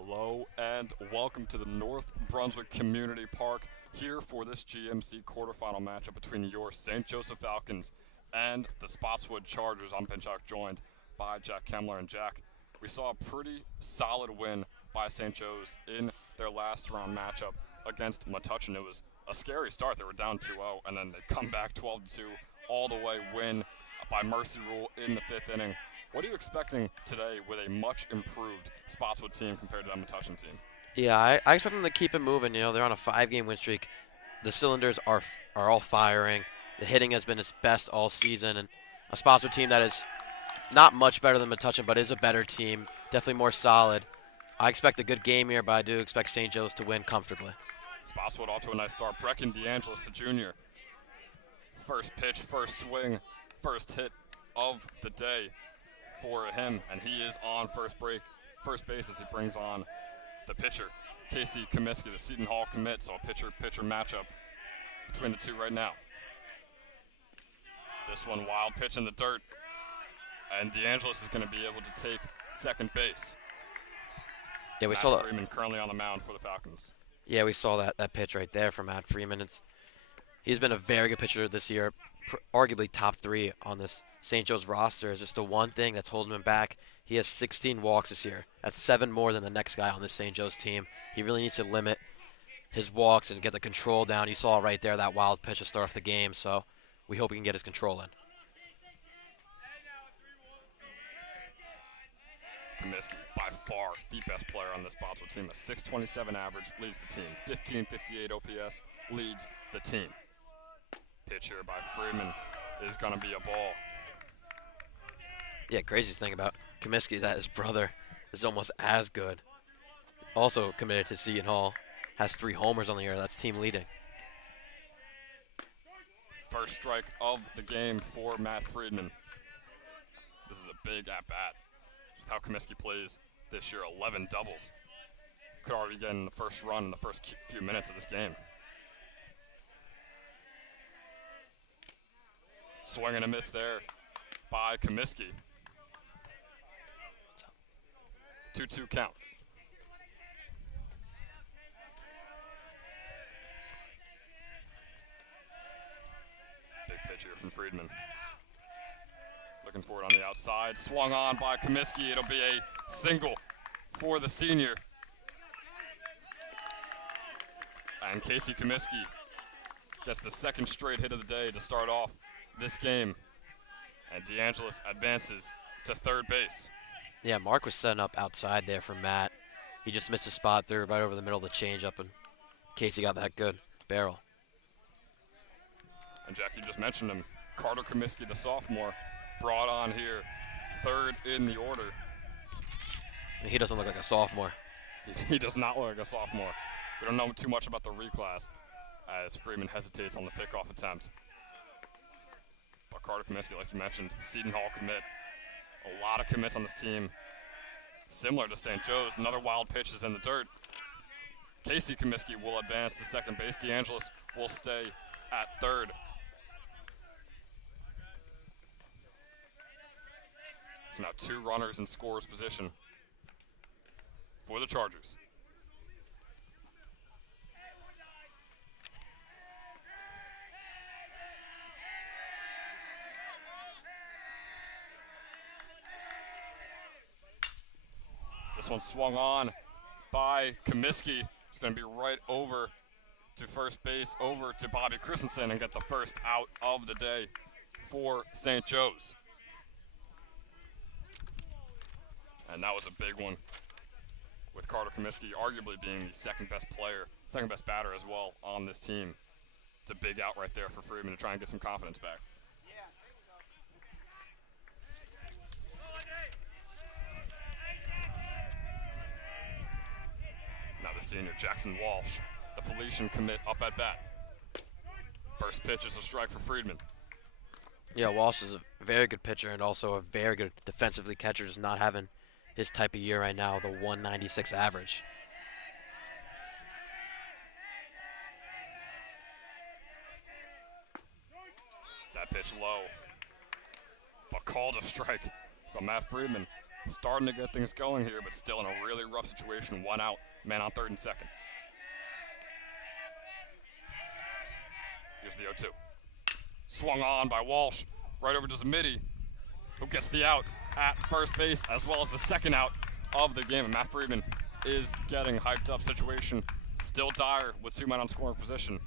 Hello and welcome to the North Brunswick Community Park here for this GMC quarterfinal matchup between your St. Joseph Falcons and the Spotswood Chargers. I'm Pinchak, joined by Jack Kemmler. And Jack, we saw a pretty solid win by St. Joe's in their last round matchup against Metuchen. It was a scary start. They were down 2-0 and then they come back 12-2 all the way, win by mercy rule in the fifth inning. What are you expecting today with a much improved Spotswood team compared to that Metuchen team? Yeah, I expect them to keep it moving. You know, they're on a 5-game win streak. The cylinders are all firing. The hitting has been its best all season, and a Spotswood team that is not much better than Metuchen, but is a better team, definitely more solid. I expect a good game here, but I do expect St. Joe's to win comfortably. Spotswood off to a nice start. Brecken DeAngelis, the junior. First pitch, first swing, first hit of the day for him, and he is on first base as he brings on the pitcher, Casey Comiskey, the Seton Hall commit. So a pitcher-pitcher matchup between the two right now. This one, wild pitch in the dirt, and DeAngelis is going to be able to take second base. Yeah, we Matt saw that. Freeman currently on the mound for the Falcons. Yeah, we saw that pitch right there from Matt Freeman. He's been a very good pitcher this year, arguably top 3 on this St. Joe's roster. Is just the one thing that's holding him back. He has 16 walks this year. That's 7 more than the next guy on this St. Joe's team. He really needs to limit his walks and get the control down. You saw right there that wild pitch to start off the game, so we hope he can get his control in. Comiskey, by far the best player on this Spotswood team. A 627 average, leads the team. 1558 OPS, leads the team. Pitch here by Freeman is going to be a ball. Yeah, craziest thing about Comiskey is that his brother is almost as good. Also committed to Seton Hall, has 3 homers on the year. That's team leading. First strike of the game for Matt Freeman. This is a big at-bat. How Comiskey plays this year, 11 doubles. Could already get in the first run in the first few minutes of this game. Swing and a miss there by Comiskey. 2-2 count. Big pitch here from Freeman. Looking for it on the outside. Swung on by Comiskey. It'll be a single for the senior. And Casey Comiskey gets the second straight hit of the day to start off this game. And DeAngelis advances to third base. Yeah, Mark was setting up outside there for Matt. He just missed a spot through right over the middle of the changeup, and Casey got that good barrel. And Jack, you just mentioned him. Carter Comiskey, the sophomore, brought on here, third in the order. He doesn't look like a sophomore. He does not look like a sophomore. We don't know too much about the reclass as Freeman hesitates on the pickoff attempt. But Carter Comiskey, like you mentioned, Seton Hall commit. A lot of commits on this team. Similar to St. Joe's, another wild pitch is in the dirt. Casey Comiskey will advance to second base. DeAngelis will stay at third. So now 2 runners in scorer's position for the Chargers. This one swung on by Comiskey. It's going to be right over to first base, over to Bobby Christensen, and get the first out of the day for St. Joe's. And that was a big one, with Carter Comiskey arguably being the second best batter as well on this team. It's a big out right there for Freeman to try and get some confidence back. Now the senior, Jackson Walsh, the Felician commit, up at bat. First pitch is a strike for Freeman. Yeah, Walsh is a very good pitcher and also a very good defensively catcher, just not having his type of year right now, the 196 average. That pitch low, but called a strike. So Matt Freeman starting to get things going here, but still in a really rough situation. One out, man on third and second. Here's the 0-2. Swung on by Walsh, right over to Zamidi, who gets the out at first base, as well as the second out of the game. And Matt Friedman is getting hyped up situation. Still dire with 2 men on scoring position.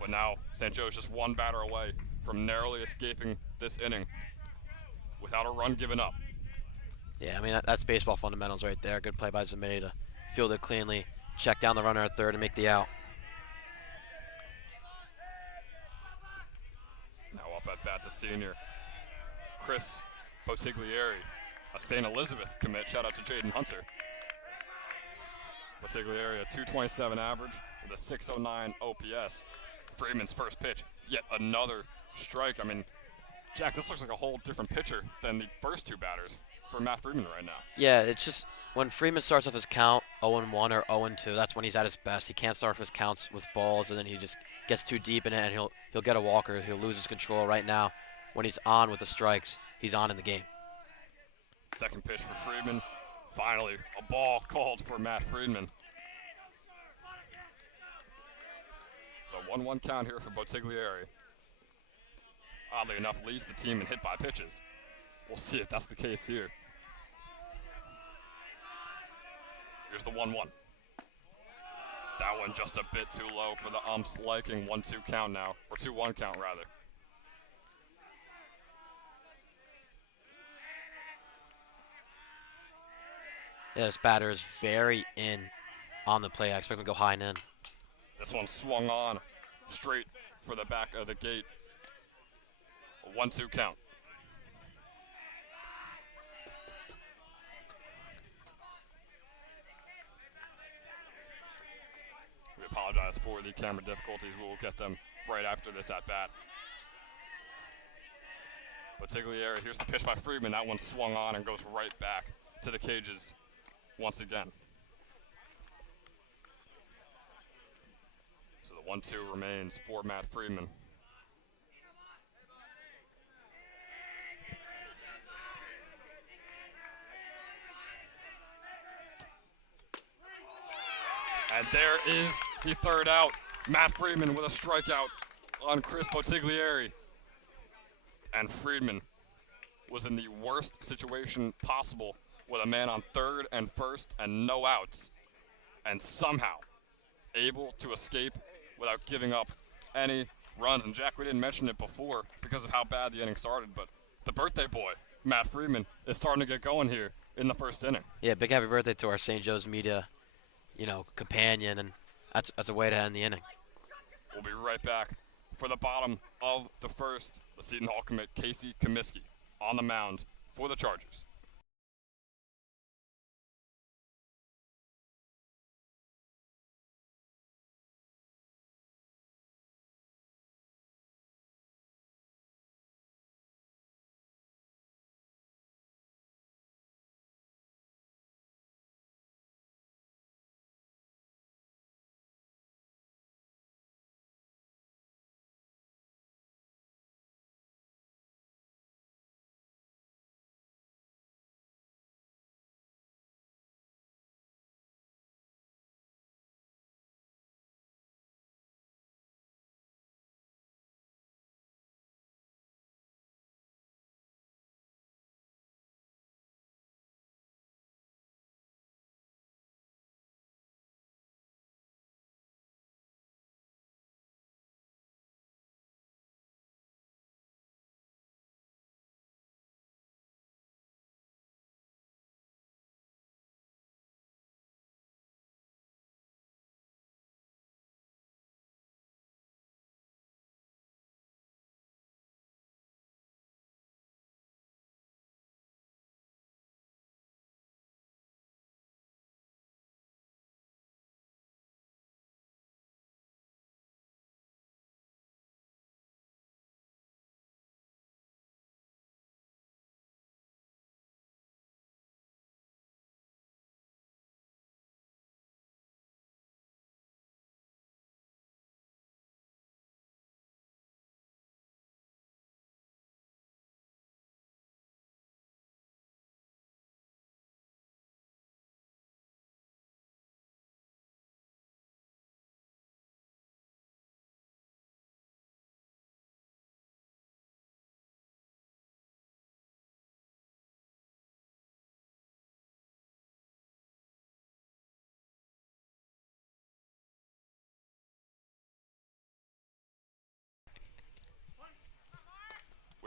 But now St. Joe's just one batter away from narrowly escaping this inning without a run given up. Yeah, I mean, that's baseball fundamentals right there. Good play by Zamidi to field it cleanly, check down the runner at third, and make the out. Now up at bat, the senior, Chris Botiglieri, a St. Elizabeth commit. Shout out to Jaden Hunter. Botiglieri, a 227 average with a 609 OPS. Freeman's first pitch, yet another strike. I mean, Jack, this looks like a whole different pitcher than the first 2 batters for Matt Freeman right now. Yeah, it's just when Freeman starts off his count 0-1 or 0-2, that's when he's at his best. He can't start off his counts with balls, and then he just gets too deep in it, and he'll get a walker. He'll lose his control. Right now, when he's on with the strikes, he's on in the game. Second pitch for Freeman. Finally, a ball called for Matt Freeman. It's a 1-1 count here for Botiglieri. Oddly enough, leads the team in hit by pitches. We'll see if that's the case here. Here's the 1-1. That one just a bit too low for the ump's liking. 1-2 count now, or 2-1 count rather. Yeah, this batter is very in on the play. I expect him to go high and in. This one swung on straight for the back of the gate. A 1-2 count. We apologize for the camera difficulties. We will get them right after this at bat. Botiglieri, here's the pitch by Freeman. That one swung on and goes right back to the cages once again. So the 1-2 remains for Matt Freeman. And there is the third out. Matt Freeman with a strikeout on Chris Botiglieri. And Freeman was in the worst situation possible with a man on third and first and no outs. And somehow able to escape without giving up any runs. And Jack, we didn't mention it before because of how bad the inning started, but the birthday boy, Matt Freeman, is starting to get going here in the first inning. Yeah, big happy birthday to our St. Joe's media, companion, and that's a way to end the inning. We'll be right back. For the bottom of the first, the Seton Hall commit Casey Comiskey on the mound for the Chargers.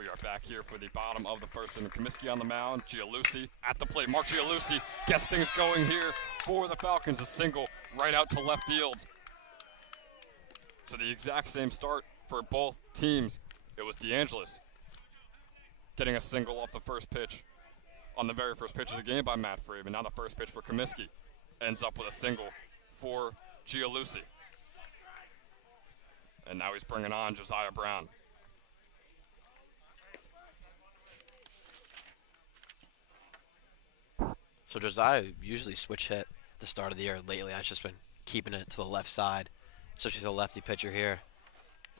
We are back here for the bottom of the first inning. Comiskey on the mound, Gialusi at the plate. Mark Gialusi gets things going here for the Falcons. A single right out to left field. So the exact same start for both teams. It was DeAngelis getting a single off the first pitch on the very first pitch of the game by Matt Freeman. Now the first pitch for Comiskey ends up with a single for Gialusi. And now he's bringing on Josiah Brown. So Josiah usually switch hit at the start of the year. Lately, I've just been keeping it to the left side, especially to the lefty pitcher here.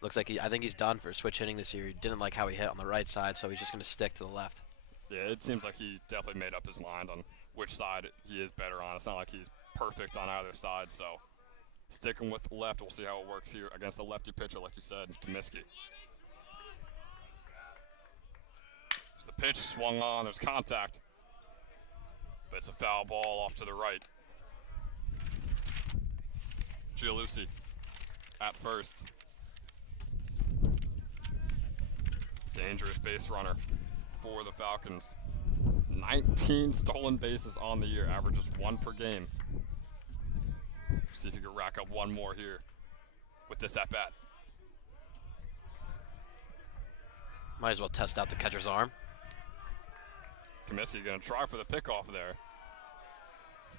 Looks like I think he's done for switch hitting this year. He didn't like how he hit on the right side, so he's just going to stick to the left. Yeah, it seems like he definitely made up his mind on which side he is better on. It's not like he's perfect on either side, so sticking with left. We'll see how it works here against the lefty pitcher, like you said, Comiskey. So the pitch swung on. There's contact. But it's a foul ball off to the right. Gialusi at first. Dangerous base runner for the Falcons. 19 stolen bases on the year, averages 1 per game. See if you can rack up one more here with this at-bat. Might as well test out the catcher's arm. Comiskey going to try for the pickoff there.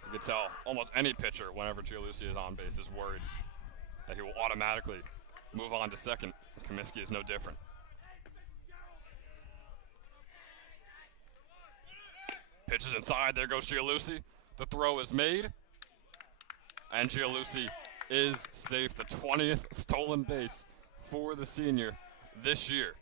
You can tell almost any pitcher, whenever Gialusi is on base, is worried that he will automatically move on to second. Comiskey is no different. Pitches inside. There goes Gialusi. The throw is made. And Gialusi is safe. The 20th stolen base for the senior this year.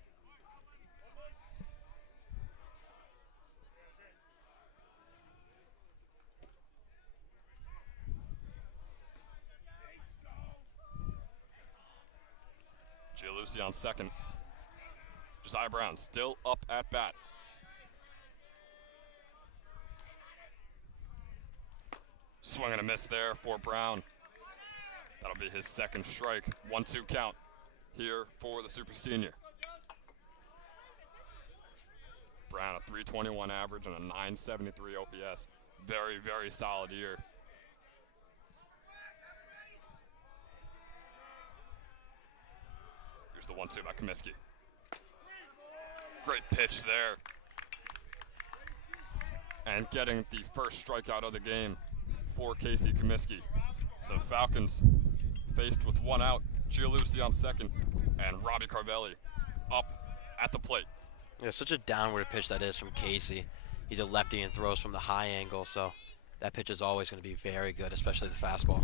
Gialusi on second. Josiah Brown still up at bat. Swing and a miss there for Brown. That'll be his second strike. 1-2 count here for the super senior. Brown, a 321 average and a 973 OPS. Very, very solid year. Here's the 1-2 by Comiskey. Great pitch there. And getting the first strikeout of the game for Casey Comiskey. So Falcons faced with one out, Gialusi on second, and Robbie Carvelli up at the plate. Yeah, such a downward pitch that is from Casey. He's a lefty and throws from the high angle, so that pitch is always going to be very good, especially the fastball.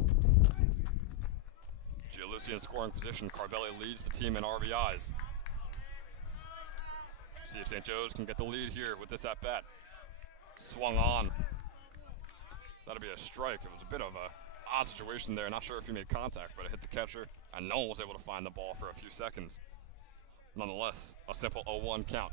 Gialusi in scoring position. Carvelli leads the team in RBIs. See if St. Joe's can get the lead here with this at-bat. Swung on. That'll be a strike. It was a bit of a odd situation there. Not sure if he made contact, but it hit the catcher, and no one was able to find the ball for a few seconds. Nonetheless, a simple 0-1 count.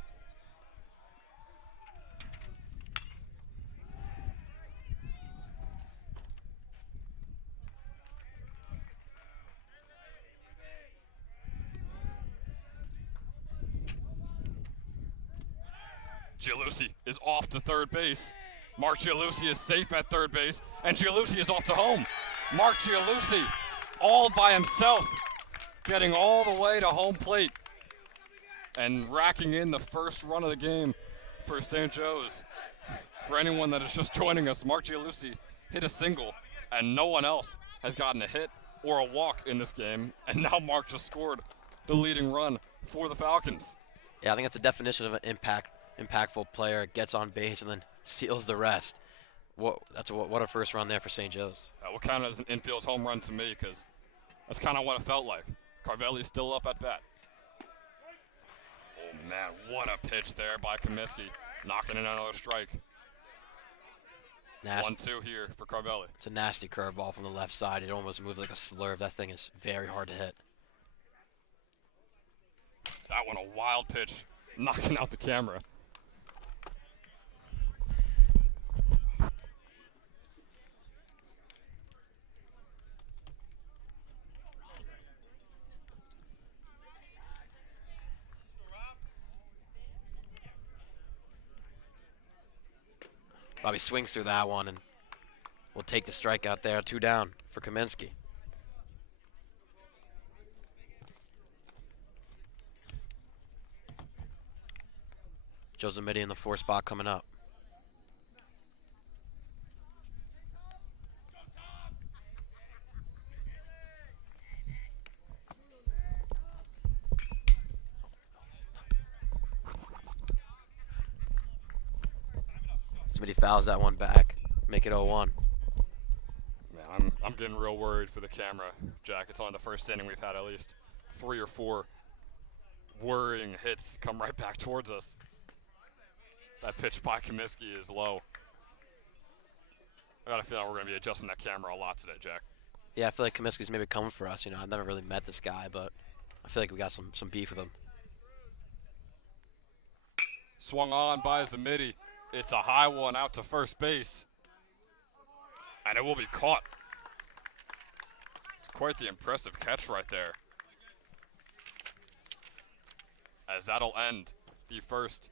Gialusi is off to third base. Mark Gialusi is safe at third base, and Gialusi is off to home. Mark Gialusi, all by himself, getting all the way to home plate and racking in the first run of the game for St. Joe's. For anyone that is just joining us, Mark Gialusi hit a single, and no one else has gotten a hit or a walk in this game, and now Mark just scored the leading run for the Falcons. Yeah, I think that's the definition of an impactful player. Gets on base and then seals the rest. What a first run there for St. Joe's. What counted as an infield home run to me, because that's kind of what it felt like. Carvelli's still up at bat. Oh man, what a pitch there by Comiskey, knocking in another strike. 1-2 here for Carvelli. It's a nasty curveball from the left side. It almost moves like a slurve. That thing is very hard to hit. That one a wild pitch, knocking out the camera. Bobby swings through that one and will take the strikeout there. 2 down for Kaminsky. Joe Zamidi in the 4 spot coming up. Zamidi fouls that one back. Make it 0-1. Man, I'm getting real worried for the camera, Jack. It's only the first inning. We've had at least 3 or 4 worrying hits come right back towards us. That pitch by Kaminsky is low. I got a feeling we're going to be adjusting that camera a lot today, Jack. Yeah, I feel like Kaminsky's maybe coming for us. You know, I've never really met this guy, but I feel like we got some beef with him. Swung on by Zamidi. It's a high one out to first base. And it will be caught. It's quite the impressive catch right there. As that'll end the first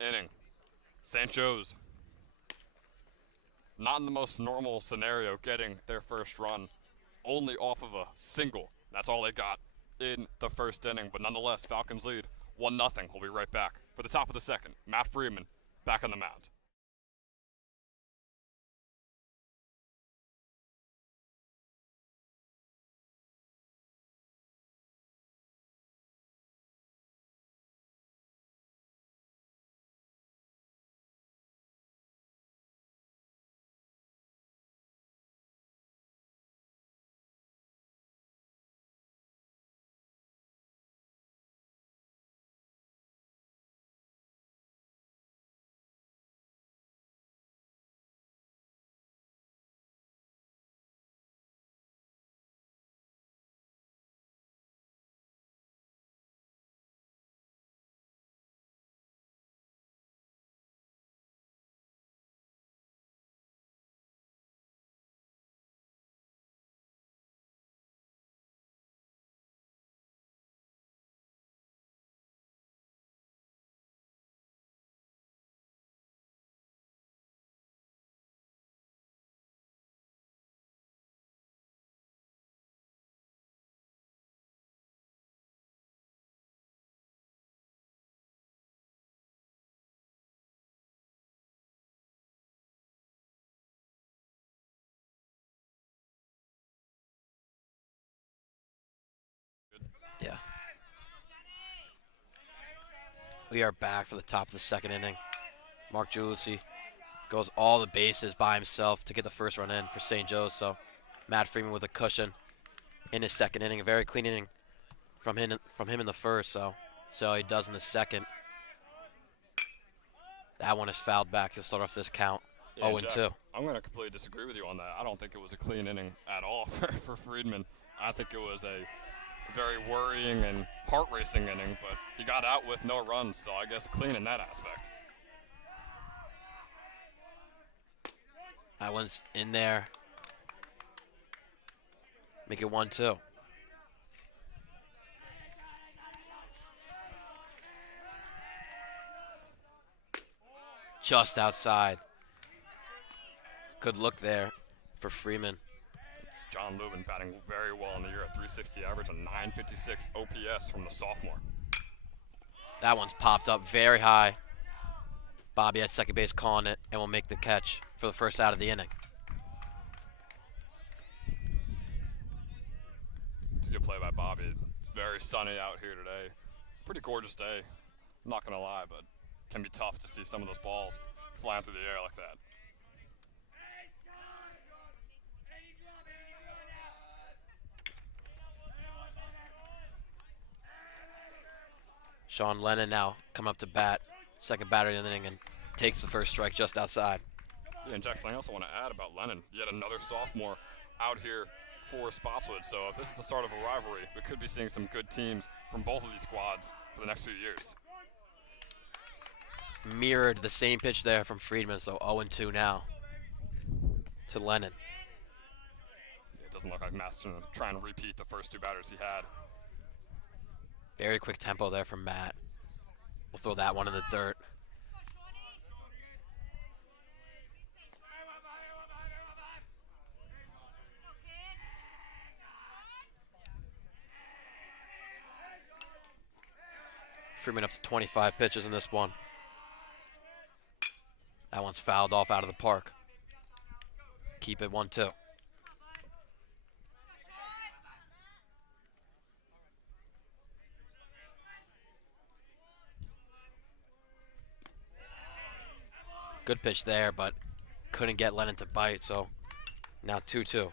inning. St. Joe's, not in the most normal scenario, getting their first run only off of a single. That's all they got in the first inning, but nonetheless, Falcons lead 1-0. We'll be right back for the top of the second. Matt Freeman back on the mound. Yeah. We are back for the top of the second inning. Mark Giulici goes all the bases by himself to get the first run in for St. Joe's. So Matt Freeman with a cushion in his second inning. A very clean inning from him in the first. So he does in the second. That one is fouled back. He'll start off this count 0-2. I'm going to completely disagree with you on that. I don't think it was a clean inning at all for Friedman. I think it was a very worrying and heart-racing inning, but he got out with no runs, so I guess clean in that aspect. That one's in there. Make it 1-2. Just outside. Good look there for Freeman. John Lubin batting very well in the year at 360 average and 956 OPS from the sophomore. That one's popped up very high. Bobby at second base calling it and will make the catch for the first out of the inning. It's a good play by Bobby. It's very sunny out here today. Pretty gorgeous day. I'm not going to lie, but it can be tough to see some of those balls flying through the air like that. Sean Lennon now coming up to bat, second batter in the inning, and takes the first strike just outside. Yeah, and Jackson, I also want to add about Lennon, yet another sophomore out here for Spotswood. So if this is the start of a rivalry, we could be seeing some good teams from both of these squads for the next few years. Mirrored the same pitch there from Friedman, so 0-2 now to Lennon. Yeah, it doesn't look like Matt's going to try and repeat the first 2 batters he had. Very quick tempo there from Matt. We'll throw that one in the dirt. Freeman up to 25 pitches in this one. That one's fouled off out of the park. Keep it 1-2. Good pitch there, but couldn't get Lennon to bite, so now 2-2.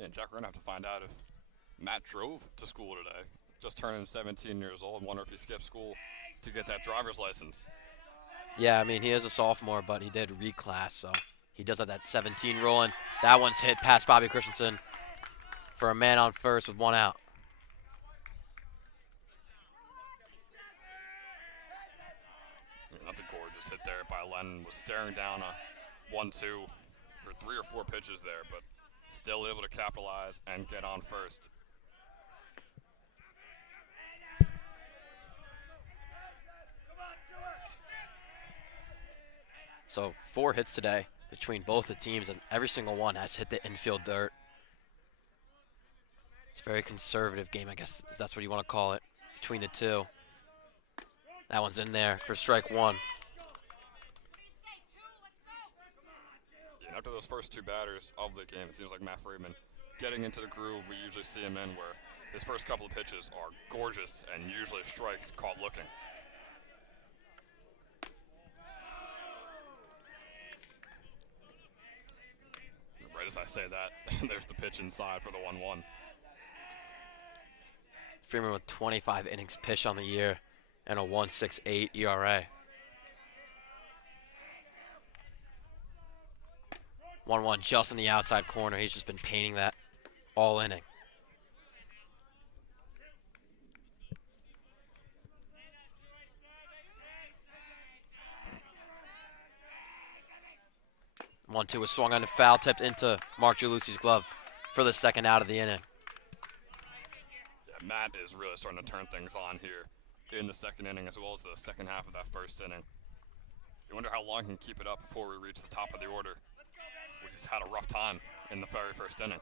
Yeah, Jack, we're going to have to find out if Matt drove to school today. Just turning 17 years old. Wonder if he skipped school to get that driver's license. Yeah, I mean, he is a sophomore, but he did reclass, so he does have that 17 rolling. That one's hit past Bobby Christensen for a man on first with 1 out. Yeah, that's a gorgeous hit there by Lennon. Was staring down a 1-2 for 3 or 4 pitches there, but still able to capitalize and get on first. So 4 hits today between both the teams, and every single one has hit the infield dirt. It's a very conservative game, I guess if that's what you want to call it, between the two. That one's in there for strike 1. Yeah, after those first 2 batters of the game, it seems like Matt Freeman getting into the groove we usually see him in, where his first couple of pitches are gorgeous and usually strikes caught looking. Right as I say that, there's the pitch inside for the 1-1. Freeman with 25 innings pitched on the year and a 1.68 ERA. 1-1 just in the outside corner. He's just been painting that all inning. One-two was swung on a foul, tipped into Mark Giuliusi's glove for the second out of the inning. Yeah, Matt is really starting to turn things on here in the second inning as well as the second half of that first inning. You wonder how long he can keep it up before we reach the top of the order. He's had a rough time in the very first inning.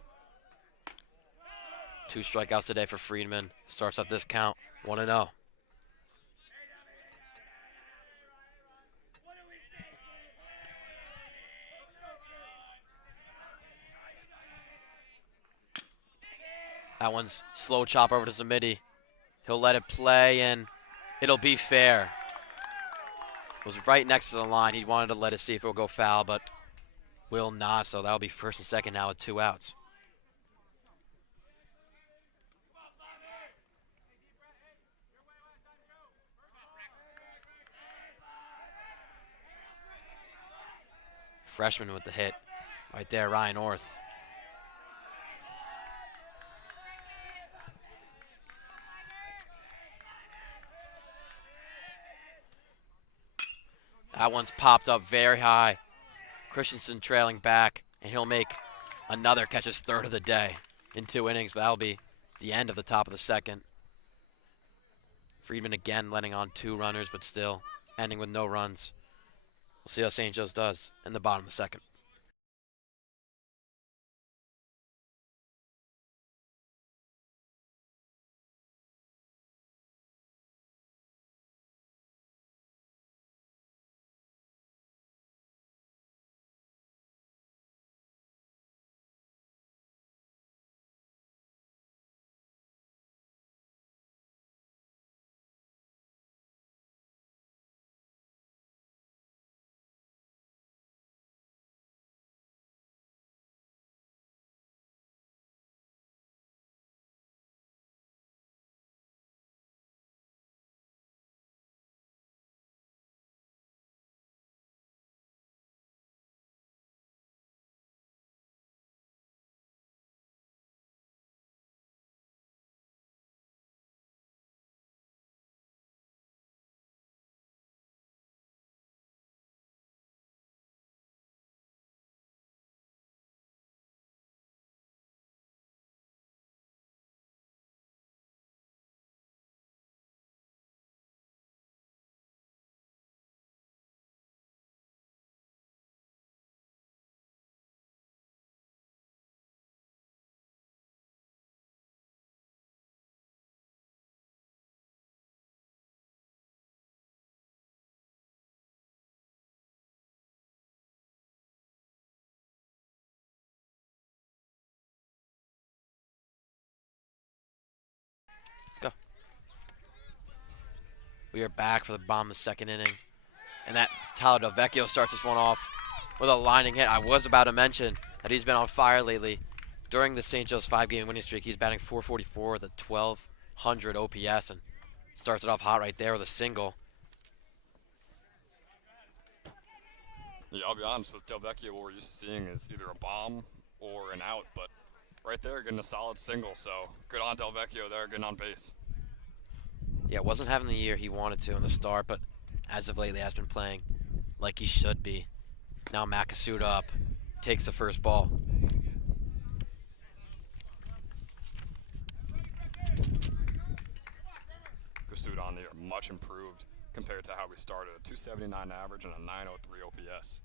2 strikeouts today for Friedman. Starts off this count 1-0. That one's slow chop over to Zamidi. He'll let it play, and it'll be fair. It was right next to the line. He wanted to let it see if it will go foul, but will not, so that'll be first and second now with 2 outs. Freshman with the hit. Right there, Ryan Orth. That one's popped up very high. Christensen trailing back, and he'll make another catch, his 3rd of the day in 2 innings, but that'll be the end of the top of the second. Friedman again letting on 2 runners, but still ending with no runs. We'll see how St. Joe's does in the bottom of the second. We are back for the bottom of the second inning. And that Tyler Delvecchio starts this one off with a lining hit. I was about to mention that he's been on fire lately. During the St. Joe's 5-game winning streak, he's batting .444 with a 1,200 OPS and starts it off hot right there with a single. Yeah, I'll be honest, with Delvecchio, what we're used to seeing is either a bomb or an out, but right there getting a solid single, so good on Delvecchio there, getting on base. Yeah, wasn't having the year he wanted to in the start, but as of lately has been playing like he should be. Now Makasuda up, takes the first ball. Kasuda on the air, much improved compared to how we started. A 279 average and a 903 OPS.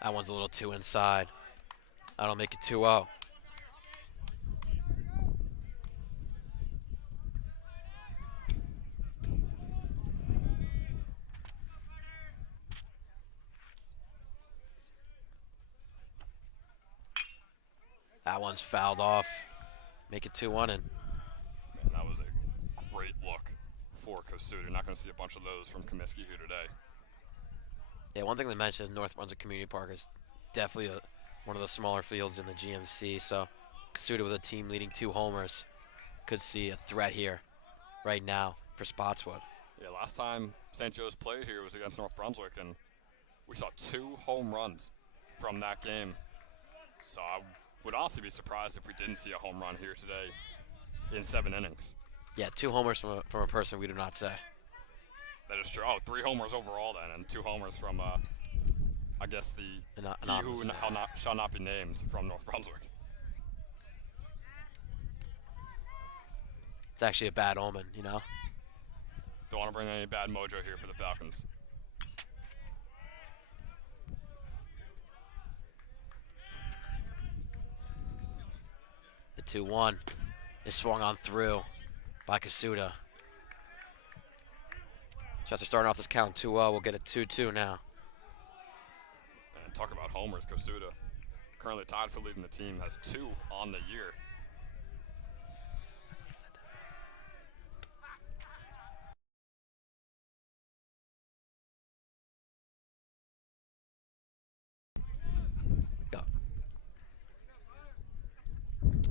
That one's a little too inside. That'll make it 2-0. That one's fouled off. Make it 2-1 and Man, that was a great look for Kasuda. You're not going to see a bunch of those from Comiskey here today. yeah, one thing to mention is North Brunswick Community Park is definitely one of the smaller fields in the GMC, so Kasuda with a team leading 2 homers could see a threat here right now for Spotswood. Yeah, last time St. Joe's played here was against North Brunswick, and we saw 2 home runs from that game. So I would honestly be surprised if we didn't see a home run here today in 7 innings. Yeah, 2 homers from a person we do not say. That is true. Oh, 3 homers overall then, and 2 homers from, I guess, the he who shall not be named from North Brunswick. It's actually a bad omen, you know? Don't want to bring any bad mojo here for the Falcons. The 2-1 is swung on through by Kasuda. Shots are starting off this count 2-0. We'll get a 2-2 now. And talk about homers, Kasuda, currently tied for leading the team, has 2 on the year. Go.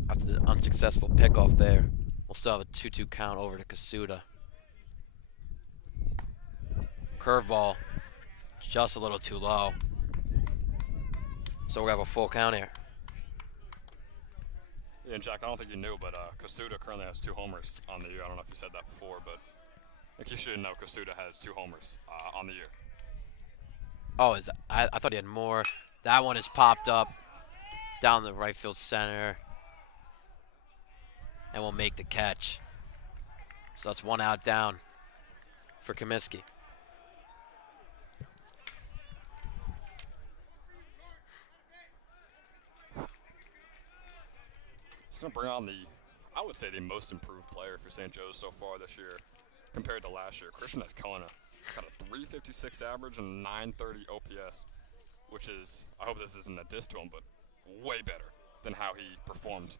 After the unsuccessful pickoff there, we'll still have a 2-2 count over to Kasuda. Curveball, just a little too low. So we'll have a full count here. Yeah, and Jack, I don't think you knew, but Kasuda currently has 2 homers on the year. I don't know if you said that before, but I think you should know Kasuda has 2 homers on the year. Oh, I thought he had more. That one is popped up down the right field center. And will make the catch. So that's 1 out down for Comiskey. It's going to bring on I would say, the most improved player for St. Joe's so far this year compared to last year. Christian Escona got a 356 average and 930 OPS, which is, I hope this isn't a diss to him, but way better than how he performed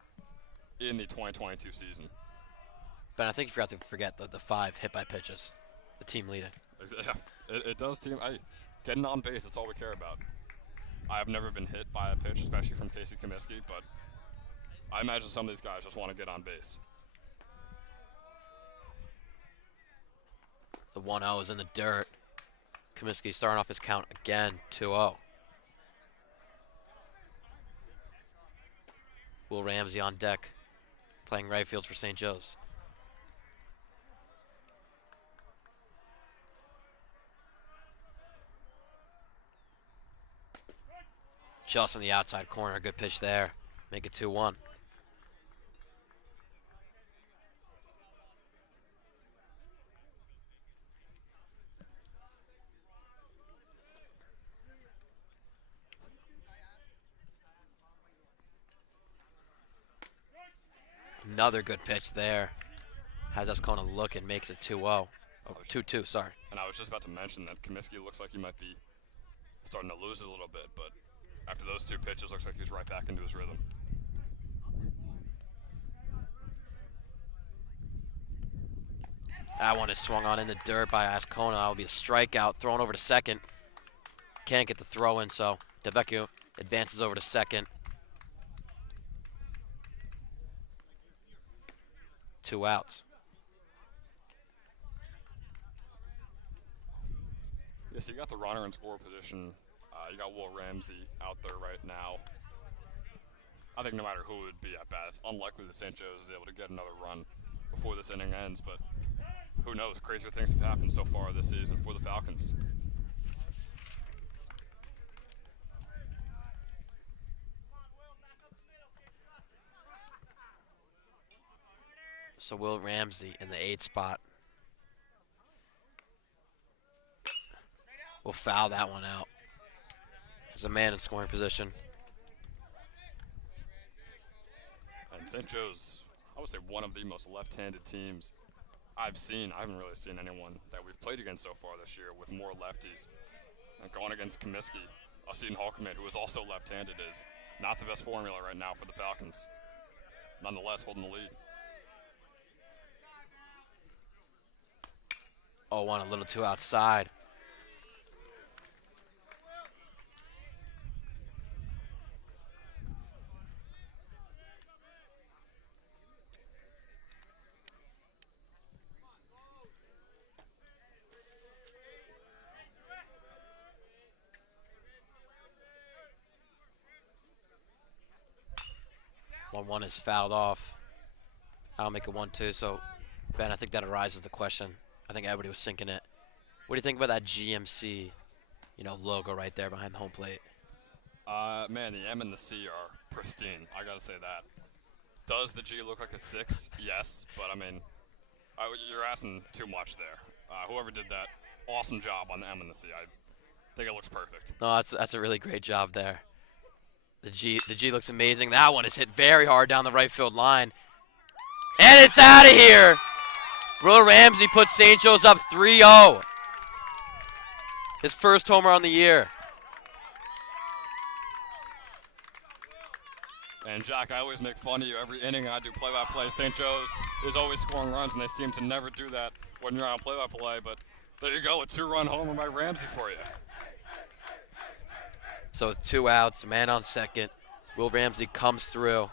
in the 2022 season. But I think you forgot to forget the 5 hit by pitches, the team leading. Yeah, it does team. Getting on base, that's all we care about. I have never been hit by a pitch, especially from Casey Comiskey, but I imagine some of these guys just want to get on base. The 1-0 is in the dirt. Comiskey starting off his count again, 2-0. Will Ramsey on deck, playing right field for St. Joe's. Just in the outside corner, good pitch there. Make it 2-1. Another good pitch there. Has us kind of look and makes it 2-0. Oh, 2-2, sorry. And I was just about to mention that Comiskey looks like he might be starting to lose it a little bit, but after those 2 pitches, looks like he's right back into his rhythm. That one is swung on in the dirt by Ascona. That will be a strikeout. Thrown over to second. Can't get the throw in, so DeVecchio advances over to second. 2 outs. Yeah, so you got the runner in score position. You got Will Ramsey out there right now. I think no matter who it would be at bat, it's unlikely that St. Joe's is able to get another run before this inning ends, but who knows? Crazier things have happened so far this season for the Falcons. So Will Ramsey in the 8 spot will foul that one out. As a man in scoring position. And St. Joe's, I would say, one of the most left-handed teams I've seen. I haven't really seen anyone that we've played against so far this year with more lefties. And going against Comiskey, a Seton Hall commit who is also left-handed, is not the best formula right now for the Falcons. Nonetheless, holding the lead. 0-1, a little too outside. One is fouled off. I'll make it 1-2. So, Ben, I think that arises the question. I think everybody was sinking it. What do you think about that GMC, logo right there behind the home plate? Man, the M and the C are pristine. I gotta say that. Does the G look like a 6? Yes, but I mean, you're asking too much there. Whoever did that, awesome job on the M and the C. I think it looks perfect. No, that's a really great job there. The G looks amazing. That one is hit very hard down the right field line. And it's out of here! Will Ramsey puts St. Joe's up 3-0. His first homer on the year. And Jack, I always make fun of you. Every inning I do play-by-play. St. Joe's is always scoring runs, and they seem to never do that when you're on play-by-play. But there you go, a 2-run homer by Ramsey for you. So with 2 outs, man on second, Will Ramsey comes through.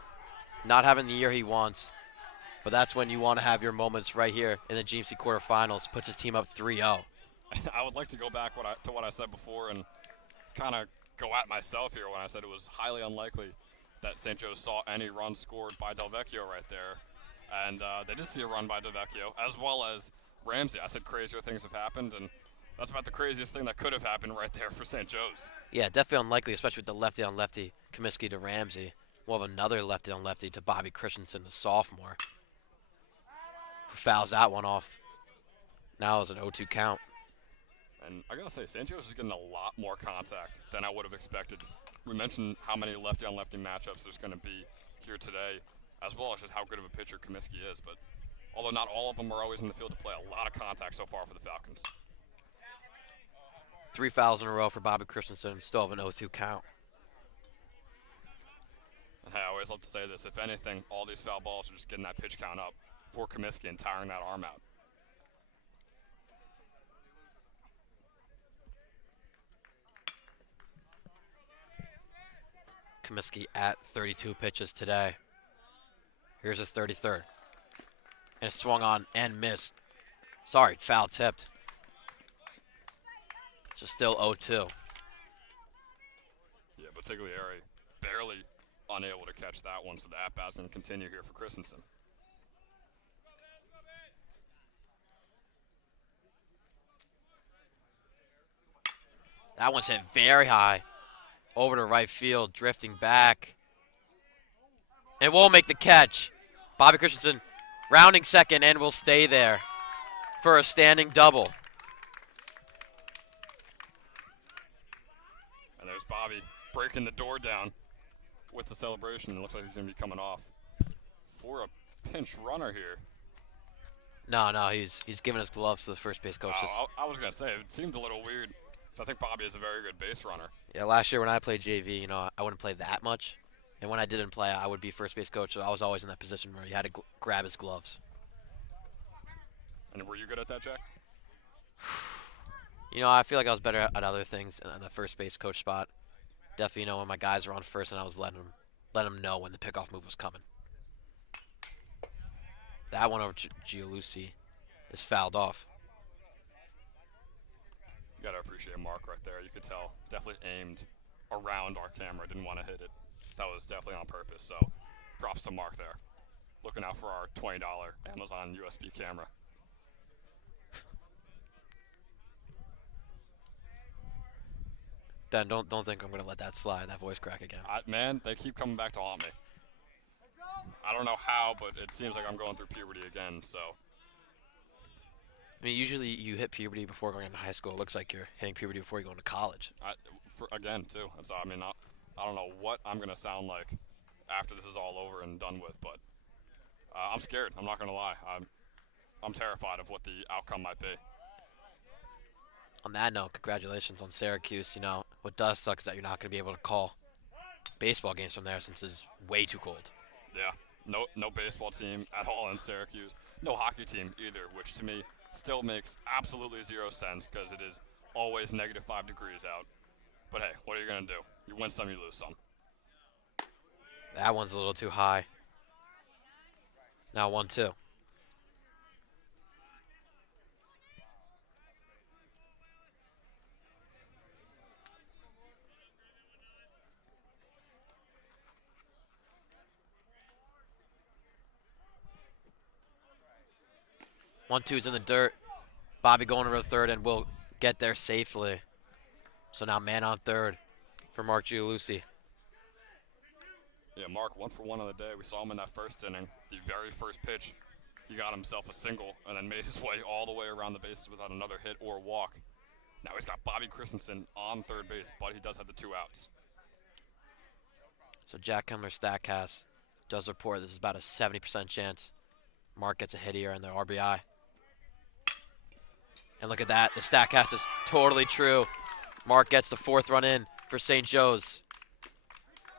Not having the year he wants, but that's when you want to have your moments right here in the GMC quarterfinals. Puts his team up 3-0. I would like to go back to what I said before and kind of go at myself here when I said it was highly unlikely that St. Joe saw any runs scored by Delvecchio right there. And they did see a run by Delvecchio, as well as Ramsey. I said crazier things have happened, and that's about the craziest thing that could have happened right there for St. Joe's. Yeah, definitely unlikely, especially with the lefty-on-lefty, Comiskey to Ramsey. We'll have another lefty-on-lefty to Bobby Christensen, the sophomore, who fouls that one off. Now it's an 0-2 count. And I gotta say, St. Joe's is getting a lot more contact than I would have expected. We mentioned how many lefty-on-lefty matchups there's going to be here today, as well as just how good of a pitcher Comiskey is. But although not all of them are always in the field to play, a lot of contact so far for the Falcons. 3 fouls in a row for Bobby Christensen, still have an 0-2 count. And hey, I always love to say this. If anything, all these foul balls are just getting that pitch count up for Comiskey and tiring that arm out. Comiskey at 32 pitches today. Here's his 33rd. And it swung on and missed. Sorry, foul tipped. So still 0-2. Yeah, but Tiglieri barely unable to catch that one, so the at-bat's going to continue here for Christensen. That one's hit very high. Over to right field, drifting back. And won't make the catch. Bobby Christensen rounding second and will stay there for a standing double. And there's Bobby breaking the door down with the celebration. It looks like he's going to be coming off for a pinch runner here. No, he's giving his gloves to the first base coach. I was going to say, it seemed a little weird. So I think Bobby is a very good base runner. Yeah, last year when I played JV, I wouldn't play that much. And when I didn't play, I would be first base coach, so I was always in that position where you had to grab his gloves. And were you good at that, Jack? You know, I feel like I was better at other things in the first base coach spot. Definitely, you know, when my guys were on first and I was letting them know when the pickoff move was coming. That one over to Gianluigi is fouled off. You gotta appreciate Mark right there. You could tell, definitely aimed around our camera. Didn't want to hit it. That was definitely on purpose. So, props to Mark there. Looking out for our $20 Amazon USB camera. Ben, don't think I'm gonna let that slide. That voice crack again. Man, they keep coming back to haunt me. I don't know how, but it seems like I'm going through puberty again. So, I mean, usually you hit puberty before going into high school. It looks like you're hitting puberty before you go into college. again too. And so, I mean, I don't know what I'm gonna sound like after this is all over and done with, but I'm scared. I'm not gonna lie. I'm terrified of what the outcome might be. On that note, congratulations on Syracuse. You know, what does suck is that you're not going to be able to call baseball games from there since it's way too cold. Yeah, no baseball team at all in Syracuse. No hockey team either, which to me still makes absolutely zero sense because it is always -5 degrees out. But hey, what are you gonna do? You win some, you lose some. That one's a little too high. Now 1-2. 1-2's in the dirt. Bobby going over to third and will get there safely. So now man on third for Mark Gianluigi. Yeah, Mark 1-for-1 on the day. We saw him in that first inning. The very first pitch, he got himself a single and then made his way all the way around the bases without another hit or walk. Now he's got Bobby Christensen on third base, but he does have the 2 outs. So Jack Kemmler Statcast does report this is about a 70% chance Mark gets a hit here in the RBI. And look at that. The Statcast is totally true. Mark gets the 4th run in for St. Joe's.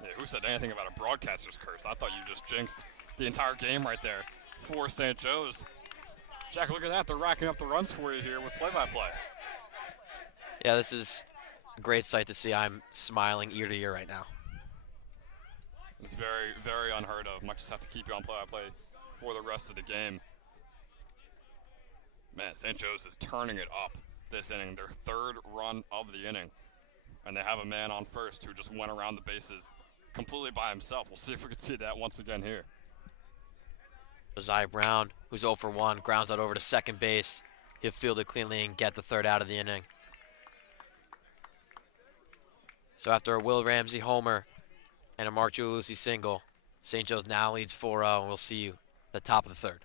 Yeah, who said anything about a broadcaster's curse? I thought you just jinxed the entire game right there for St. Joe's. Jack, look at that. They're racking up the runs for you here with play-by-play. Yeah, this is a great sight to see. I'm smiling ear to ear right now. It's very, very unheard of. Might just have to keep you on play-by-play for the rest of the game. Man, St. Joe's is turning it up this inning. Their 3rd run of the inning. And they have a man on first who just went around the bases completely by himself. We'll see if we can see that once again here. Josiah Brown, who's 0 for 1, grounds out over to second base. He'll field it cleanly and get the 3rd out of the inning. So after a Will Ramsey homer and a Mark Gianluigi single, St. Joe's now leads 4-0, and we'll see you at the top of the 3rd.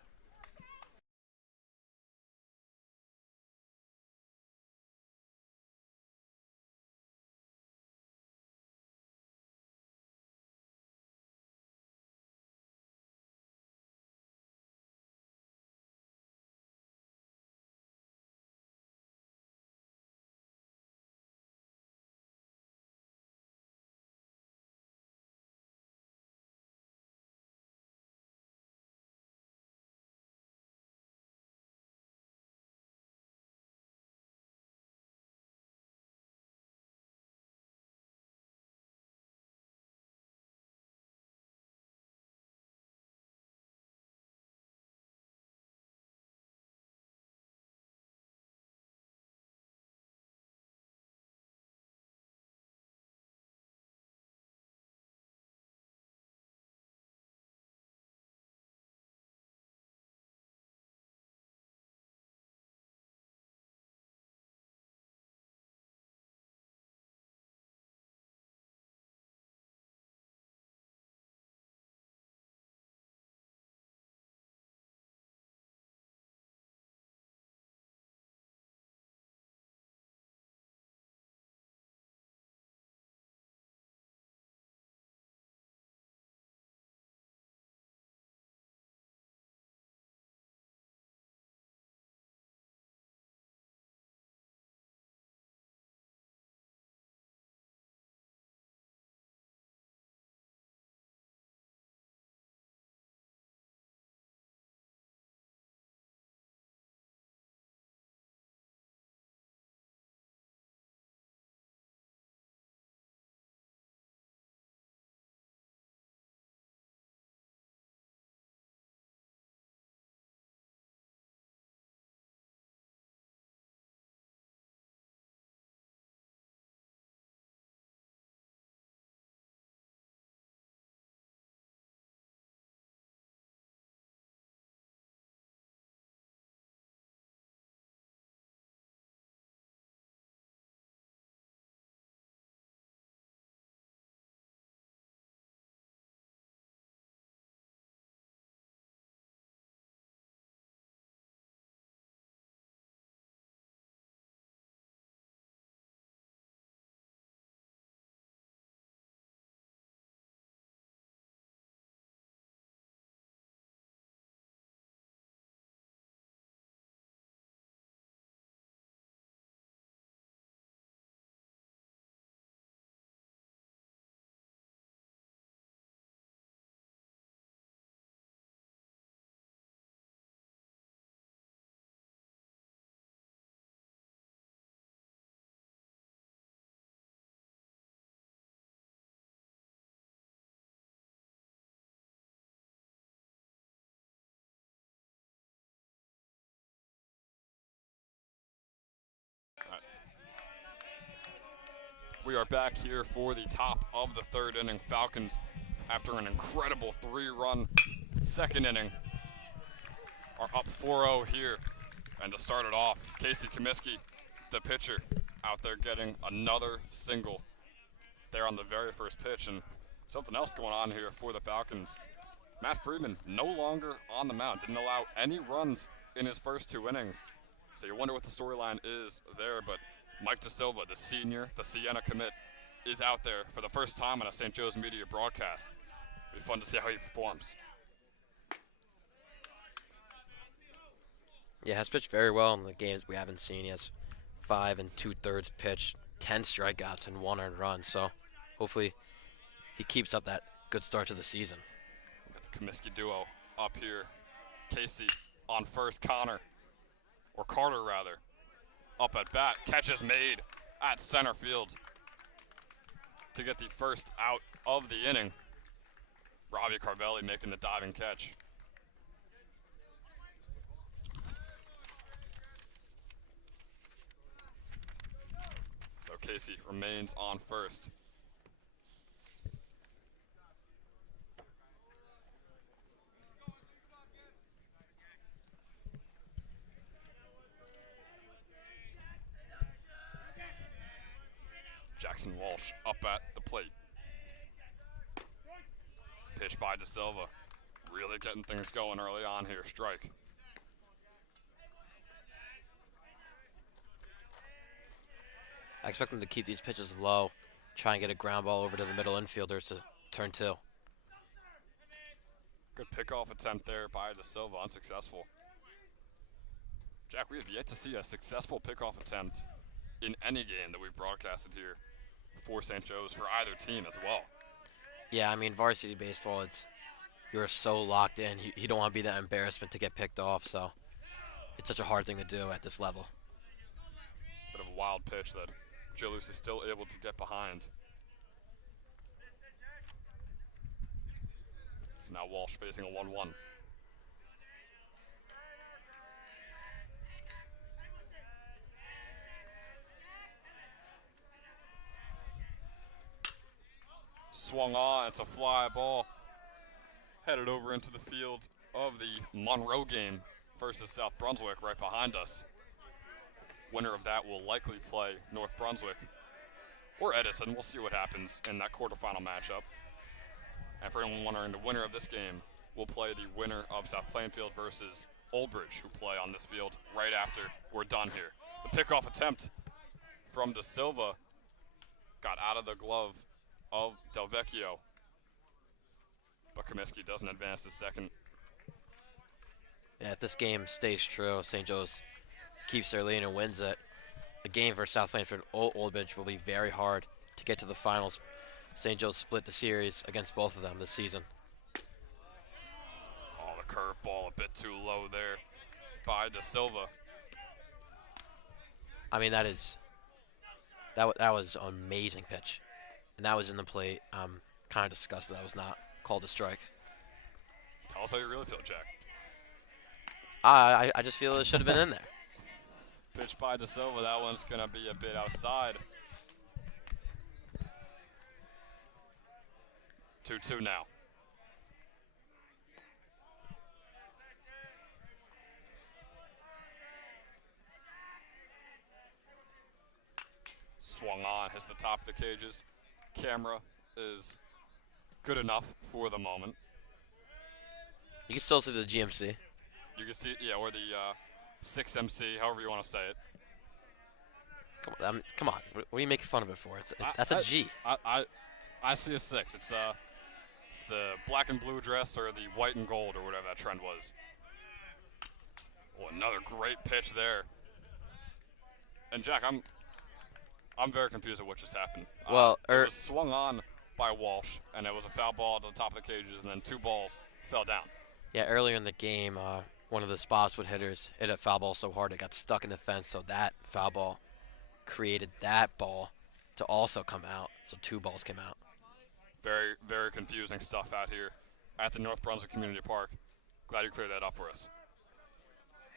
We are back here for the top of the third inning. Falcons, after an incredible 3-run second inning, are up 4-0 here. And to start it off, Casey Comiskey, the pitcher, out there getting another single there on the very first pitch. And something else going on here for the Falcons. Matt Freeman no longer on the mound, didn't allow any runs in his first 2 innings. So you wonder what the storyline is there, but Mike DeSilva, the senior, the Siena commit, is out there for the first time on a St. Joe's media broadcast. It'll be fun to see how he performs. Yeah, has pitched very well in the games we haven't seen. He has 5 2/3 pitch, 10 strikeouts, and 1 earned run. So hopefully he keeps up that good start to the season. Got the Comiskey duo up here. Casey on first, Carter rather, up at bat. Catch is made at center field to get the first out of the inning. Robbie Carvelli making the diving catch. So Casey remains on first. Jackson Walsh up at the plate. Pitch by DeSilva. Really getting things going early on here. Strike. I expect him to keep these pitches low, try and get a ground ball over to the middle infielders to turn 2. Good pickoff attempt there by DeSilva, unsuccessful. Jack, we have yet to see a successful pickoff attempt in any game that we've broadcasted here for St. Joe's for either team as well. Yeah, I mean, varsity baseball, you're so locked in. You don't want to be that embarrassment to get picked off, so it's such a hard thing to do at this level. Bit of a wild pitch that Joe Luce is still able to get behind. So now Walsh facing a 1-1. Swung on, it's a fly ball. Headed over into the field of the Monroe game versus South Brunswick right behind us. Winner of that will likely play North Brunswick or Edison. We'll see what happens in that quarterfinal matchup. And for anyone wondering, the winner of this game will play the winner of South Plainfield versus Old Bridge, who play on this field right after we're done here. The pickoff attempt from DeSilva got out of the glove of Del Vecchio, but Comiskey doesn't advance to second. Yeah, if this game stays true, St. Joe's keeps their lead and wins it, a game for South Plainfield or Old Bridge will be very hard to get to the finals. St. Joe's split the series against both of them this season. Oh, the curveball a bit too low there by DeSilva. I mean, that was an amazing pitch. And that was in the plate. I'm kind of disgusted that was not called a strike. Tell us how you really feel, Jack. I just feel it should have been in there. Pitch by DeSilva, that one's going to be a bit outside. 2-2 now. Swung on, hits the top of the cages. Camera is good enough for the moment. You can still see the GMC. You can see, yeah, or the 6MC, however you want to say it. Come on. What are you making fun of it for? That's a G. I see a 6. It's the black and blue dress or the white and gold or whatever that trend was. Oh, another great pitch there. And Jack, I'm very confused at what just happened. Well, it was swung on by Walsh, and it was a foul ball to the top of the cages, and then 2 balls fell down. Yeah, earlier in the game, one of the Spotswood hitters hit a foul ball so hard it got stuck in the fence, so that foul ball created that ball to also come out, so 2 balls came out. Very, very confusing stuff out here at the North Brunswick Community Park. Glad you cleared that up for us.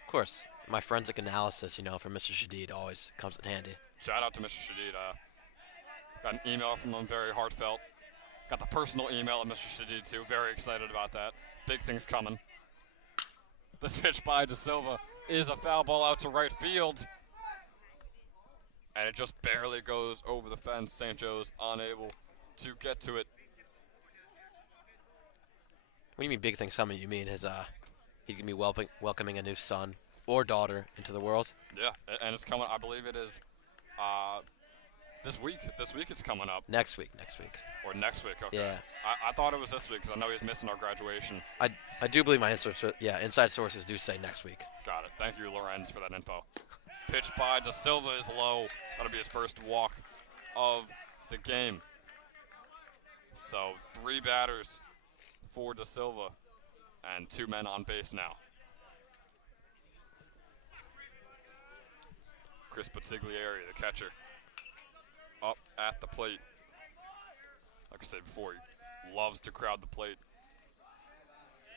Of course, my forensic analysis, from Mr. Shadid always comes in handy. Shout out to Mr. Shadid. Got an email from him, very heartfelt. Got the personal email of Mr. Shadid too. Very excited about that. Big things coming. This pitch by De Silva is a foul ball out to right field. And it just barely goes over the fence. St. Joe's unable to get to it. What do you mean big things coming? You mean his he's gonna be welcoming a new son or daughter into the world? Yeah, and it's coming. I believe it is this week. This week it's coming up. Next week. Or next week. Okay. Yeah. I thought it was this week because I know he's missing our graduation. I do believe my inside sources do say next week. Got it. Thank you, Lorenz, for that info. Pitch by De Silva is low. That'll be his first walk of the game. So 3 batters for De Silva and 2 men on base now. Chris Bottiglieri, the catcher, up at the plate. Like I said before, he loves to crowd the plate.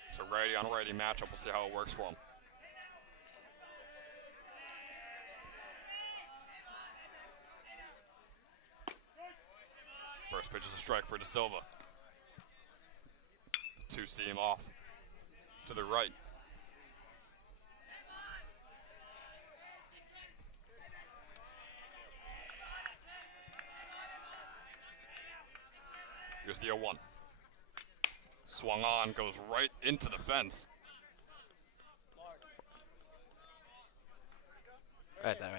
It's a righty on righty matchup. We'll see how it works for him. First pitch is a strike for De Silva. The 2-seam off to the right. Here's the 0-1. Swung on, goes right into the fence. Right there.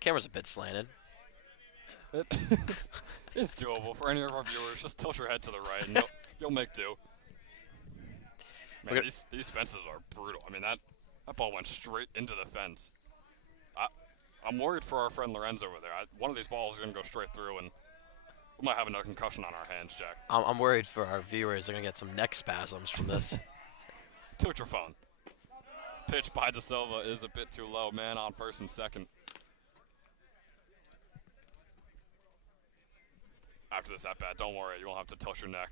Camera's a bit slanted. It's doable for any of our viewers. Just tilt your head to the right, and you'll make do. Man, these fences are brutal. I mean, that ball went straight into the fence. I'm worried for our friend Lorenz over there. One of these balls is going to go straight through, and we might have another concussion on our hands, Jack. I'm worried for our viewers. They're going to get some neck spasms from this. Tilt your phone. Pitch by De Silva is a bit too low. Man on first and second. After this at bat, don't worry. You won't have to tilt your neck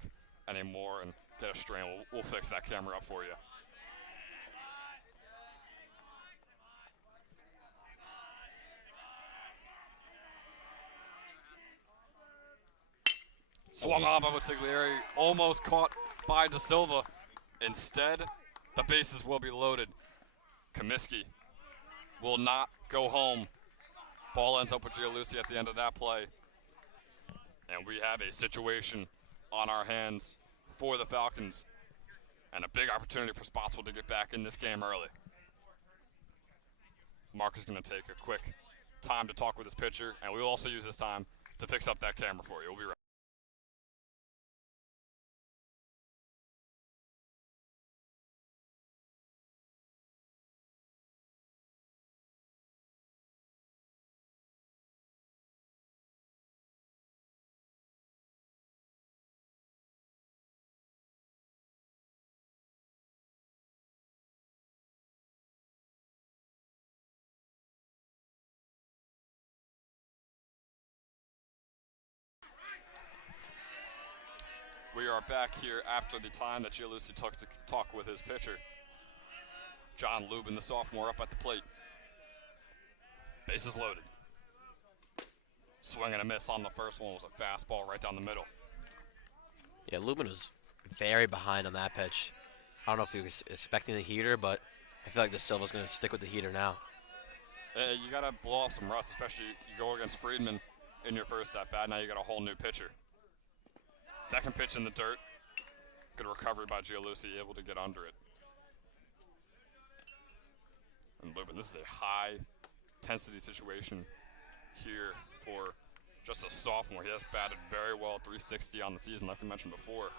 anymore and get a strain. We'll fix that camera up for you. Swung on by Bottiglieri, almost caught by De Silva. Instead, the bases will be loaded. Comiskey will not go home. Ball ends up with Gianluci at the end of that play. And we have a situation on our hands for the Falcons. And a big opportunity for Spotswood to get back in this game early. Mark is going to take a quick time to talk with his pitcher, and we will also use this time to fix up that camera for you. We'll be right back. We are back here after the time that Gianluci took to talk with his pitcher. John Lubin, the sophomore, up at the plate. Bases loaded. Swing and a miss on the first one was a fastball right down the middle. Yeah, Lubin was very behind on that pitch. I don't know if he was expecting the heater, but I feel like De Silva's going to stick with the heater now. You got to blow off some rust, especially you go against Friedman in your first at-bat. Now you got a whole new pitcher. Second pitch in the dirt. Good recovery by Gianluci, able to get under it. And Lubin, this is a high-intensity situation here for just a sophomore. He has batted very well, 360 on the season, like we mentioned before.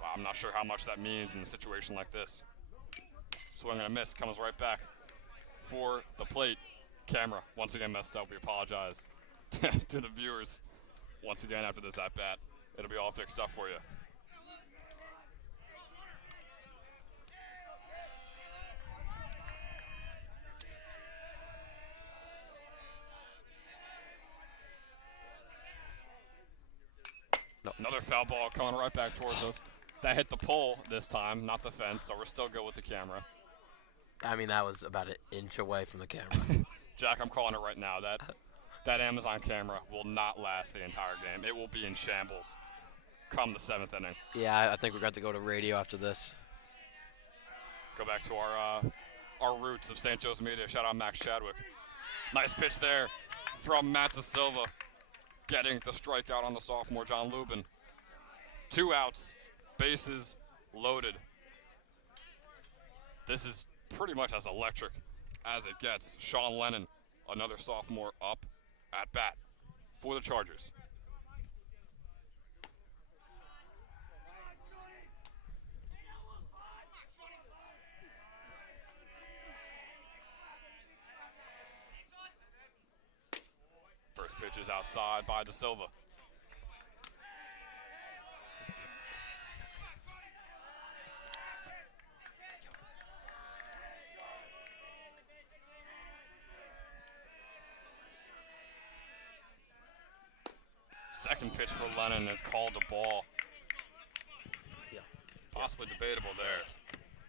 But I'm not sure how much that means in a situation like this. Swing and a miss, comes right back for the plate. Camera, once again messed up. We apologize to the viewers. Once again, after this at-bat, it'll be all fixed up for you. No. Another foul ball coming right back towards us. That hit the pole this time, not the fence, so we're still good with the camera. I mean, that was about an inch away from the camera. Jack, I'm calling it right now. That Amazon camera will not last the entire game. It will be in shambles come the 7th inning. Yeah, I think we're going to go to radio after this. Go back to our roots of St. Joe's Media. Shout out Max Chadwick. Nice pitch there from Matt Da Silva, getting the strikeout on the sophomore John Lubin. 2 outs, bases loaded. This is pretty much as electric as it gets. Sean Lennon, another sophomore, up at bat for the Chargers. First pitch is outside by Da Silva. Second pitch for Lennon is called a ball. Yeah. Possibly debatable there.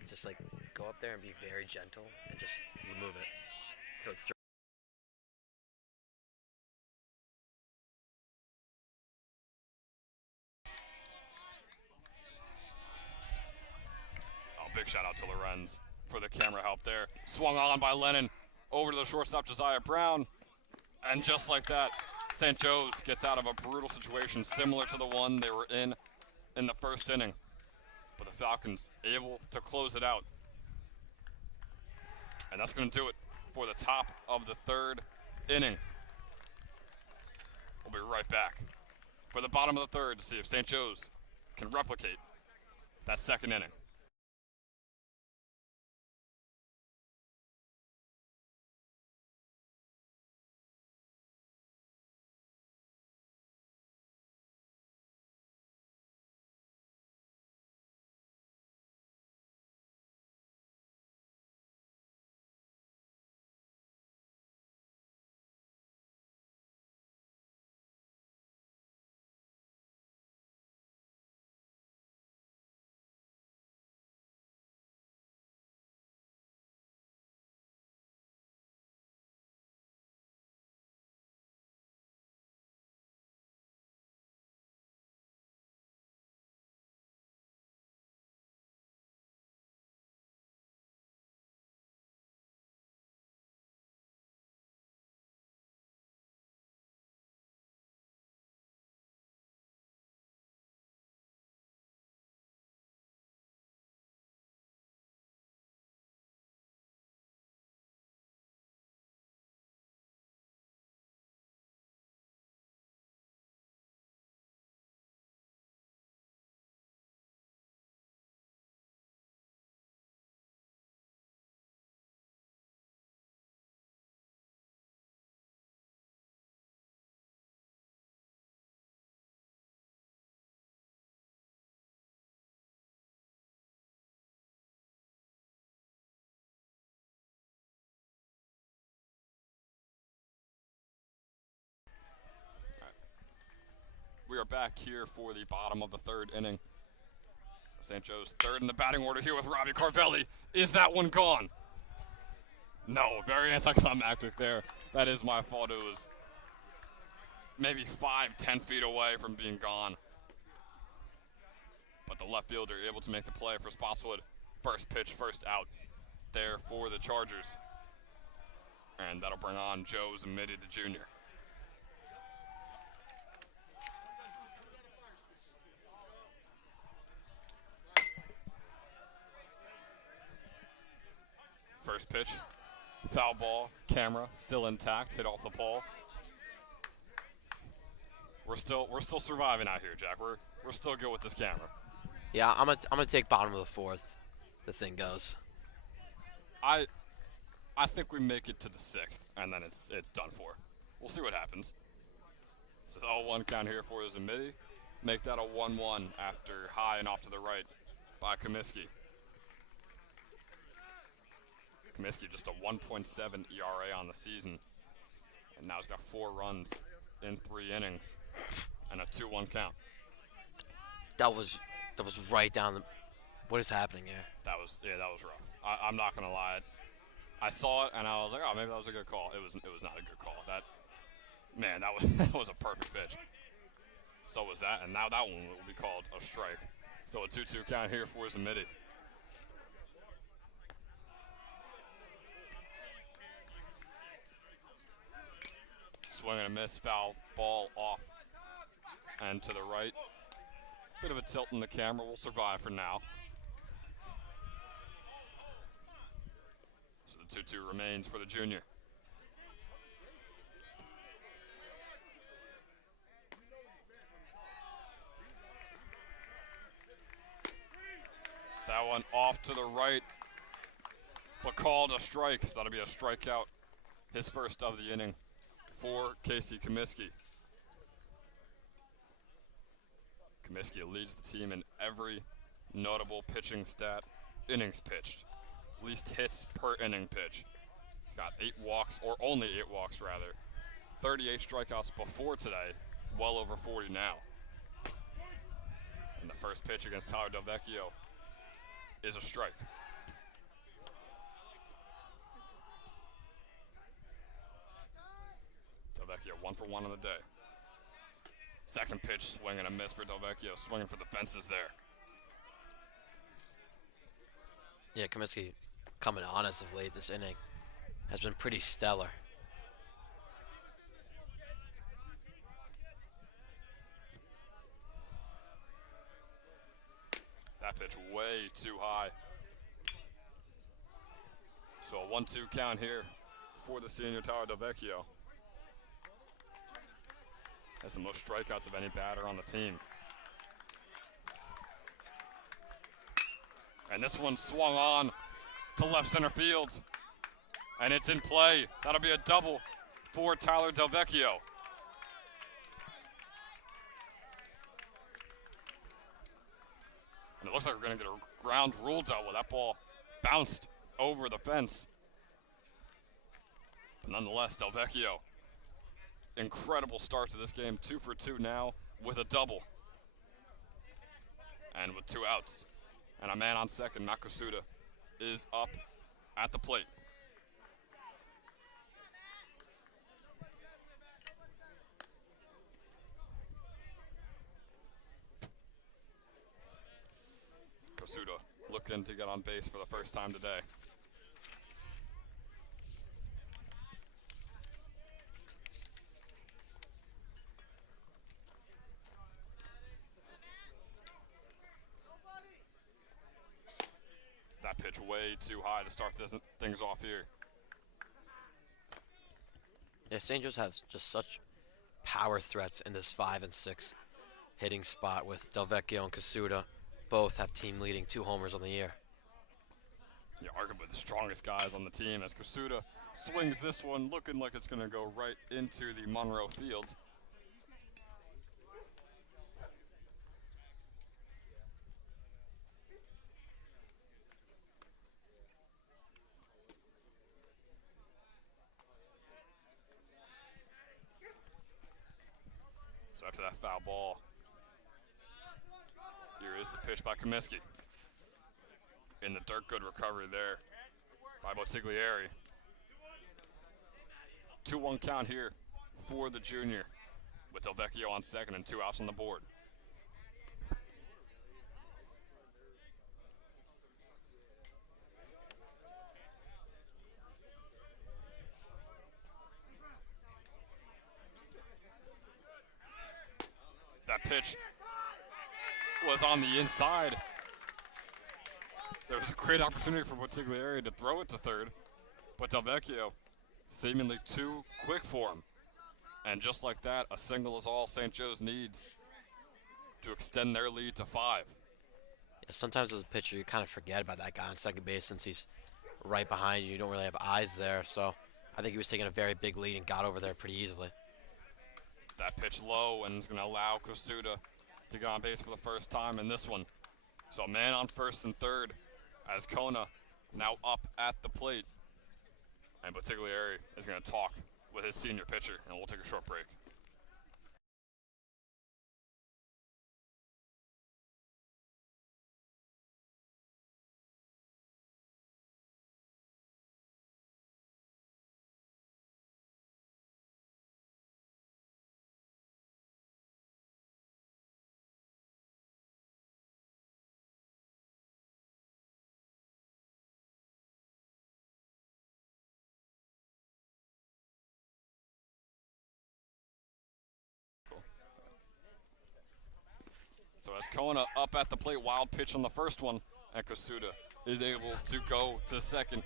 Just like go up there and be very gentle and just remove it. So it's big shout out to Lorenz for the camera help there. Swung on by Lennon over to the shortstop Josiah Brown. And just like that, St. Joe's gets out of a brutal situation similar to the one they were in the first inning. But the Falcons able to close it out. And that's going to do it for the top of the 3rd inning. We'll be right back for the bottom of the 3rd to see if St. Joe's can replicate that 2nd inning. We are back here for the bottom of the 3rd inning. St. Joe's 3rd in the batting order here with Robbie Carvelli. Is that one gone? No, very anticlimactic there. That is my fault. It was maybe 5-10 feet away from being gone. But the left fielder able to make the play for Spotswood. First pitch, first out there for the Chargers. And that'll bring on Joe Zamidi, the junior. First pitch, foul ball, camera still intact, hit off the pole. We're still surviving out here, Jack. We're still good with this camera. Yeah, I'm gonna take bottom of the 4th. The thing goes. I think we make it to the 6th, and then it's done for. We'll see what happens. So the 0-1 count here for Zamidi. Make that a 1-1 after high and off to the right by Comiskey. Comiskey just a 1.7 ERA on the season, and now he's got 4 runs in 3 innings and a 2-1 count. That was right down the. What is happening here? That was rough. I'm not gonna lie. I saw it and I was like, oh, maybe that was a good call. It was not a good call. That was that was a perfect pitch. So was that, and now that one will be called a strike. So a 2-2 count here for Zamidi. Swing and a miss, foul ball off and to the right. Bit of a tilt in the camera. Will survive for now. So the 2-2 remains for the junior. That one off to the right, but called a strike. So that'll be a strikeout. His first of the inning for Casey Comiskey. Comiskey leads the team in every notable pitching stat. Innings pitched, least hits per inning pitch. He's got 8 walks, or only 8 walks rather. 38 strikeouts before today, well over 40 now. And the first pitch against Tyler Delvecchio is a strike. Delvecchio 1 for 1 on the day. Second pitch, swing and a miss for Delvecchio, swinging for the fences there. Yeah, Comiskey coming on as of late this inning has been pretty stellar. That pitch way too high. So a 1-2 count here for the senior Tyler Delvecchio. Has the most strikeouts of any batter on the team. And this one swung on to left center field. And it's in play. That'll be a double for Tyler Delvecchio. And it looks like we're going to get a ground rule double. That ball bounced over the fence. But nonetheless, Delvecchio, incredible start to this game. 2 for 2 now with a double. And with 2 outs. And a man on second, Matt Kosuda, is up at the plate. Kosuda looking to get on base for the first time today. That pitch way too high to start things off here. Yeah, St. Joe's has just such power threats in this 5 and 6 hitting spot with Delvecchio and Kosuda. Both have team leading 2 homers on the year. Yeah, arguably the strongest guys on the team as Kosuda swings this one looking like it's going to go right into the Monroe field. So after that foul ball, here is the pitch by Comiskey. In the dirt, good recovery there by Bottiglieri. 2-1 count here for the junior with Delvecchio on second and 2 outs on the board. That pitch was on the inside. There was a great opportunity for Bottiglieri to throw it to third, but Delvecchio seemingly too quick for him. And just like that, a single is all St. Joe's needs to extend their lead to 5. Yeah, sometimes as a pitcher, you kind of forget about that guy on second base since he's right behind you. You don't really have eyes there, so I think he was taking a very big lead and got over there pretty easily. That pitch low and is going to allow Kosuda to get on base for the first time in this one. So a man on first and third as Kona now up at the plate. And Bottiglieri is going to talk with his senior pitcher, and we'll take a short break. So as Kona up at the plate, wild pitch on the first one, and Kasuda is able to go to second.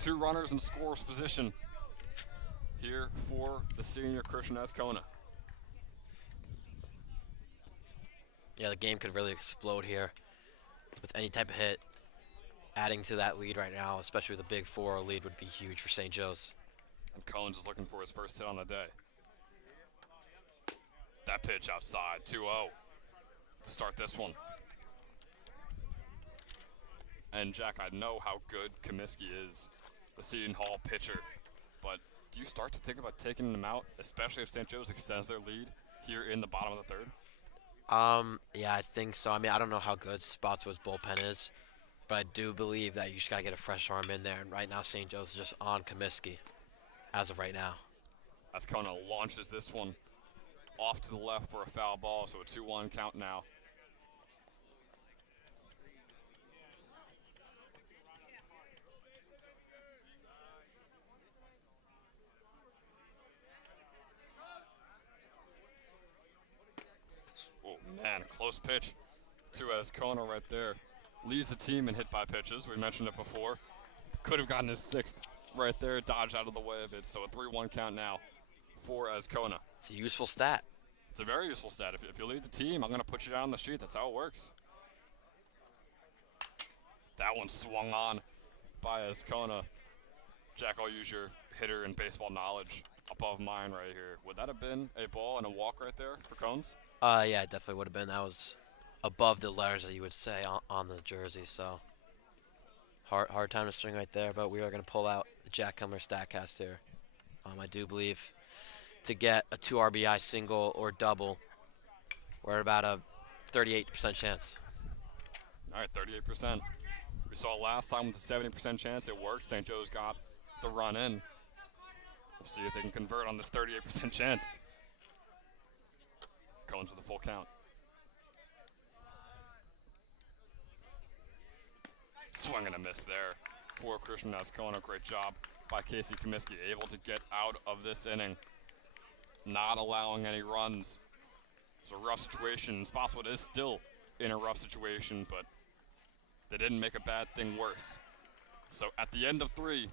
2 runners in scorer's position here for the senior Christian Kona. Yeah, the game could really explode here with any type of hit. Adding to that lead right now, especially with a big 4-0 lead, would be huge for St. Joe's. And Cohen's is looking for his first hit on the day. That pitch outside, 2-0 to start this one. And Jack, I know how good Comiskey is, the Seton Hall pitcher, but do you start to think about taking him out, especially if St. Joe's extends their lead here in the bottom of the third? Yeah, I think so. I mean, I don't know how good Spotswood's bullpen is, but I do believe that you just got to get a fresh arm in there. And right now, St. Joe's is just on Comiskey as of right now. As Kona launches this one off to the left for a foul ball, so a 2-1 count now. Oh man, close pitch to Kona right there. Leads the team in hit by pitches. We mentioned it before. Could have gotten his 6th right there, dodged out of the way of it. So a 3-1 count now for Kona. It's a useful stat. It's a very useful stat. If you lead the team, I'm going to put you down on the sheet. That's how it works. That one swung on by Kona. Jack, I'll use your hitter and baseball knowledge above mine right here. Would that have been a ball and a walk right there for Cones? Yeah, it definitely would have been. That was above the letters that you would say on the jersey, so hard time to swing right there, but we are going to pull out the Jack Kumler StatCast here. I do believe to get a 2 RBI single or double, we're at about a 38% chance. All right, 38%. We saw last time with a 70% chance it worked. St. Joe's got the run in. We'll see if they can convert on this 38% chance. Cones with a full count. Swing and a miss there for Christian Kona. Great job by Casey Comiskey, able to get out of this inning, not allowing any runs. It's a rough situation. Spotswood is still in a rough situation, but they didn't make a bad thing worse. So at the end of 3,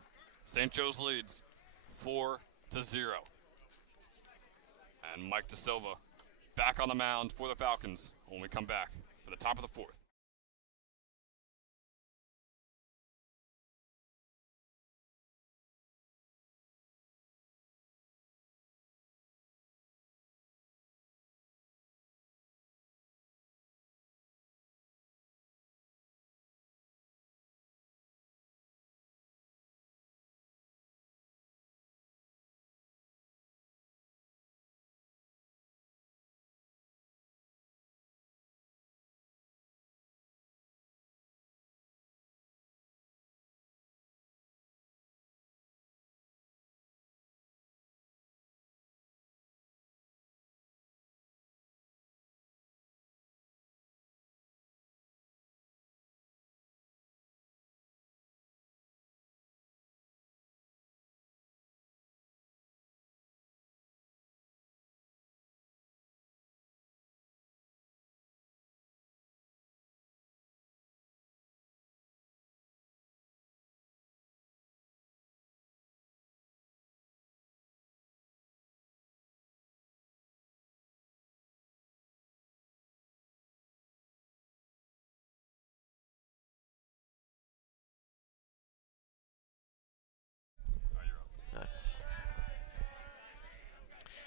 St. Joe's leads 4-0. And Mike DeSilva back on the mound for the Falcons when we come back for the top of the 4th.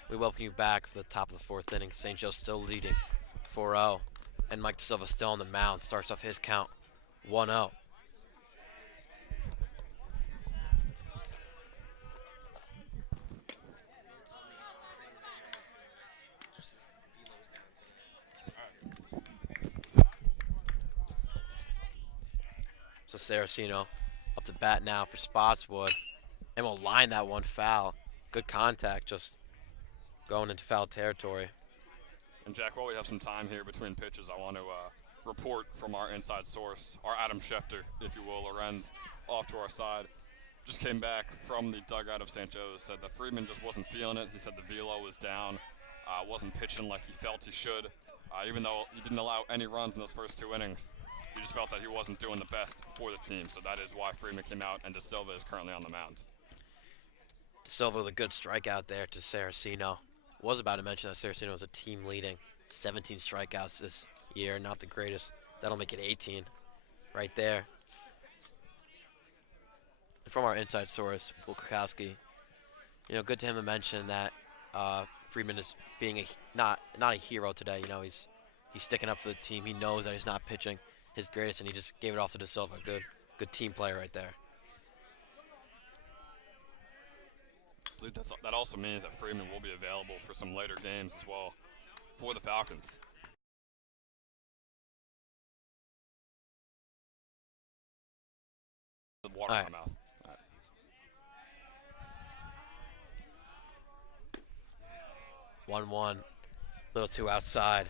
We welcome you back for the top of the 4th inning. St. Joe's still leading 4-0. And Mike DeSilva still on the mound. Starts off his count 1-0. So Saraceno up to bat now for Spotswood. And will line that one foul. Good contact, just going into foul territory. And Jack, while we have some time here between pitches, I want to report from our inside source, our Adam Schefter, if you will, Lorenz, off to our side. Just came back from the dugout of St. Joe's, said that Friedman just wasn't feeling it. He said the velo was down, wasn't pitching like he felt he should. Even though he didn't allow any runs in those first 2 innings, he just felt that he wasn't doing the best for the team. So that is why Freeman came out, and De Silva is currently on the mound. De Silva with a good strikeout there to Saraceno. Was about to mention that Saraceno was a team leading 17 strikeouts this year. Not the greatest. That'll make it 18 right there. From our inside source, Bukowski, good to him to mention that Freeman is being not a hero today. He's sticking up for the team. He knows that he's not pitching his greatest, and he just gave it off to De Silva. Good team player right there. I believe that also means that Freeman will be available for some later games as well for the Falcons. The water in my mouth. All right. 1-1. Little too outside.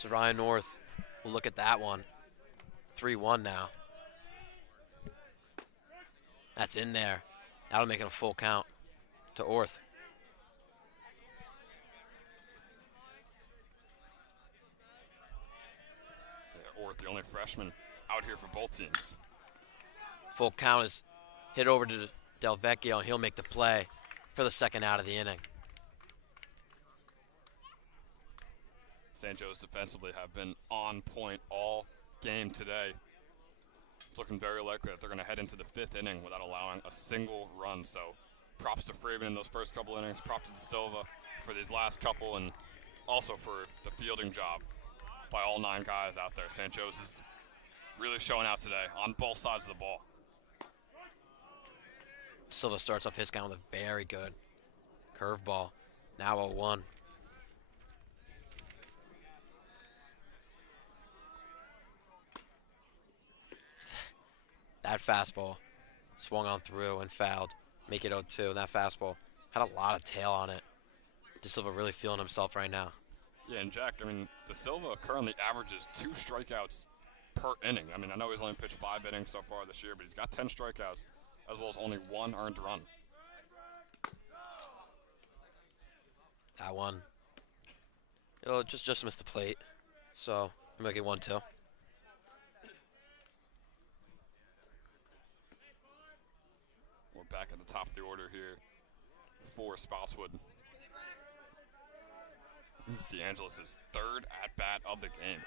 So Ryan North will look at that one. 3-1 now. That's in there. That'll make it a full count to Orth. Yeah, Orth, the only freshman out here for both teams. Full count is hit over to Del Vecchio, and he'll make the play for the second out of the inning. St. Joe's defensively have been on point all game today. It's looking very likely that they're going to head into the 5th inning without allowing a single run. So props to Freeman in those first couple innings, props to De Silva for these last couple, and also for the fielding job by all 9 guys out there. St. Joe's is really showing out today on both sides of the ball. De Silva starts off his count with a very good curveball. Now 0-1. That fastball swung on through and fouled. Make it 0-2. And that fastball had a lot of tail on it. De Silva really feeling himself right now. Yeah, and Jack, De Silva currently averages 2 strikeouts per inning. I know he's only pitched 5 innings so far this year, but he's got 10 strikeouts as well as only 1 earned run. That one, it'll just missed the plate. So, make it 1-2. We're back at the top of the order here for Spotswood. This is DeAngelis' 3rd at-bat of the game.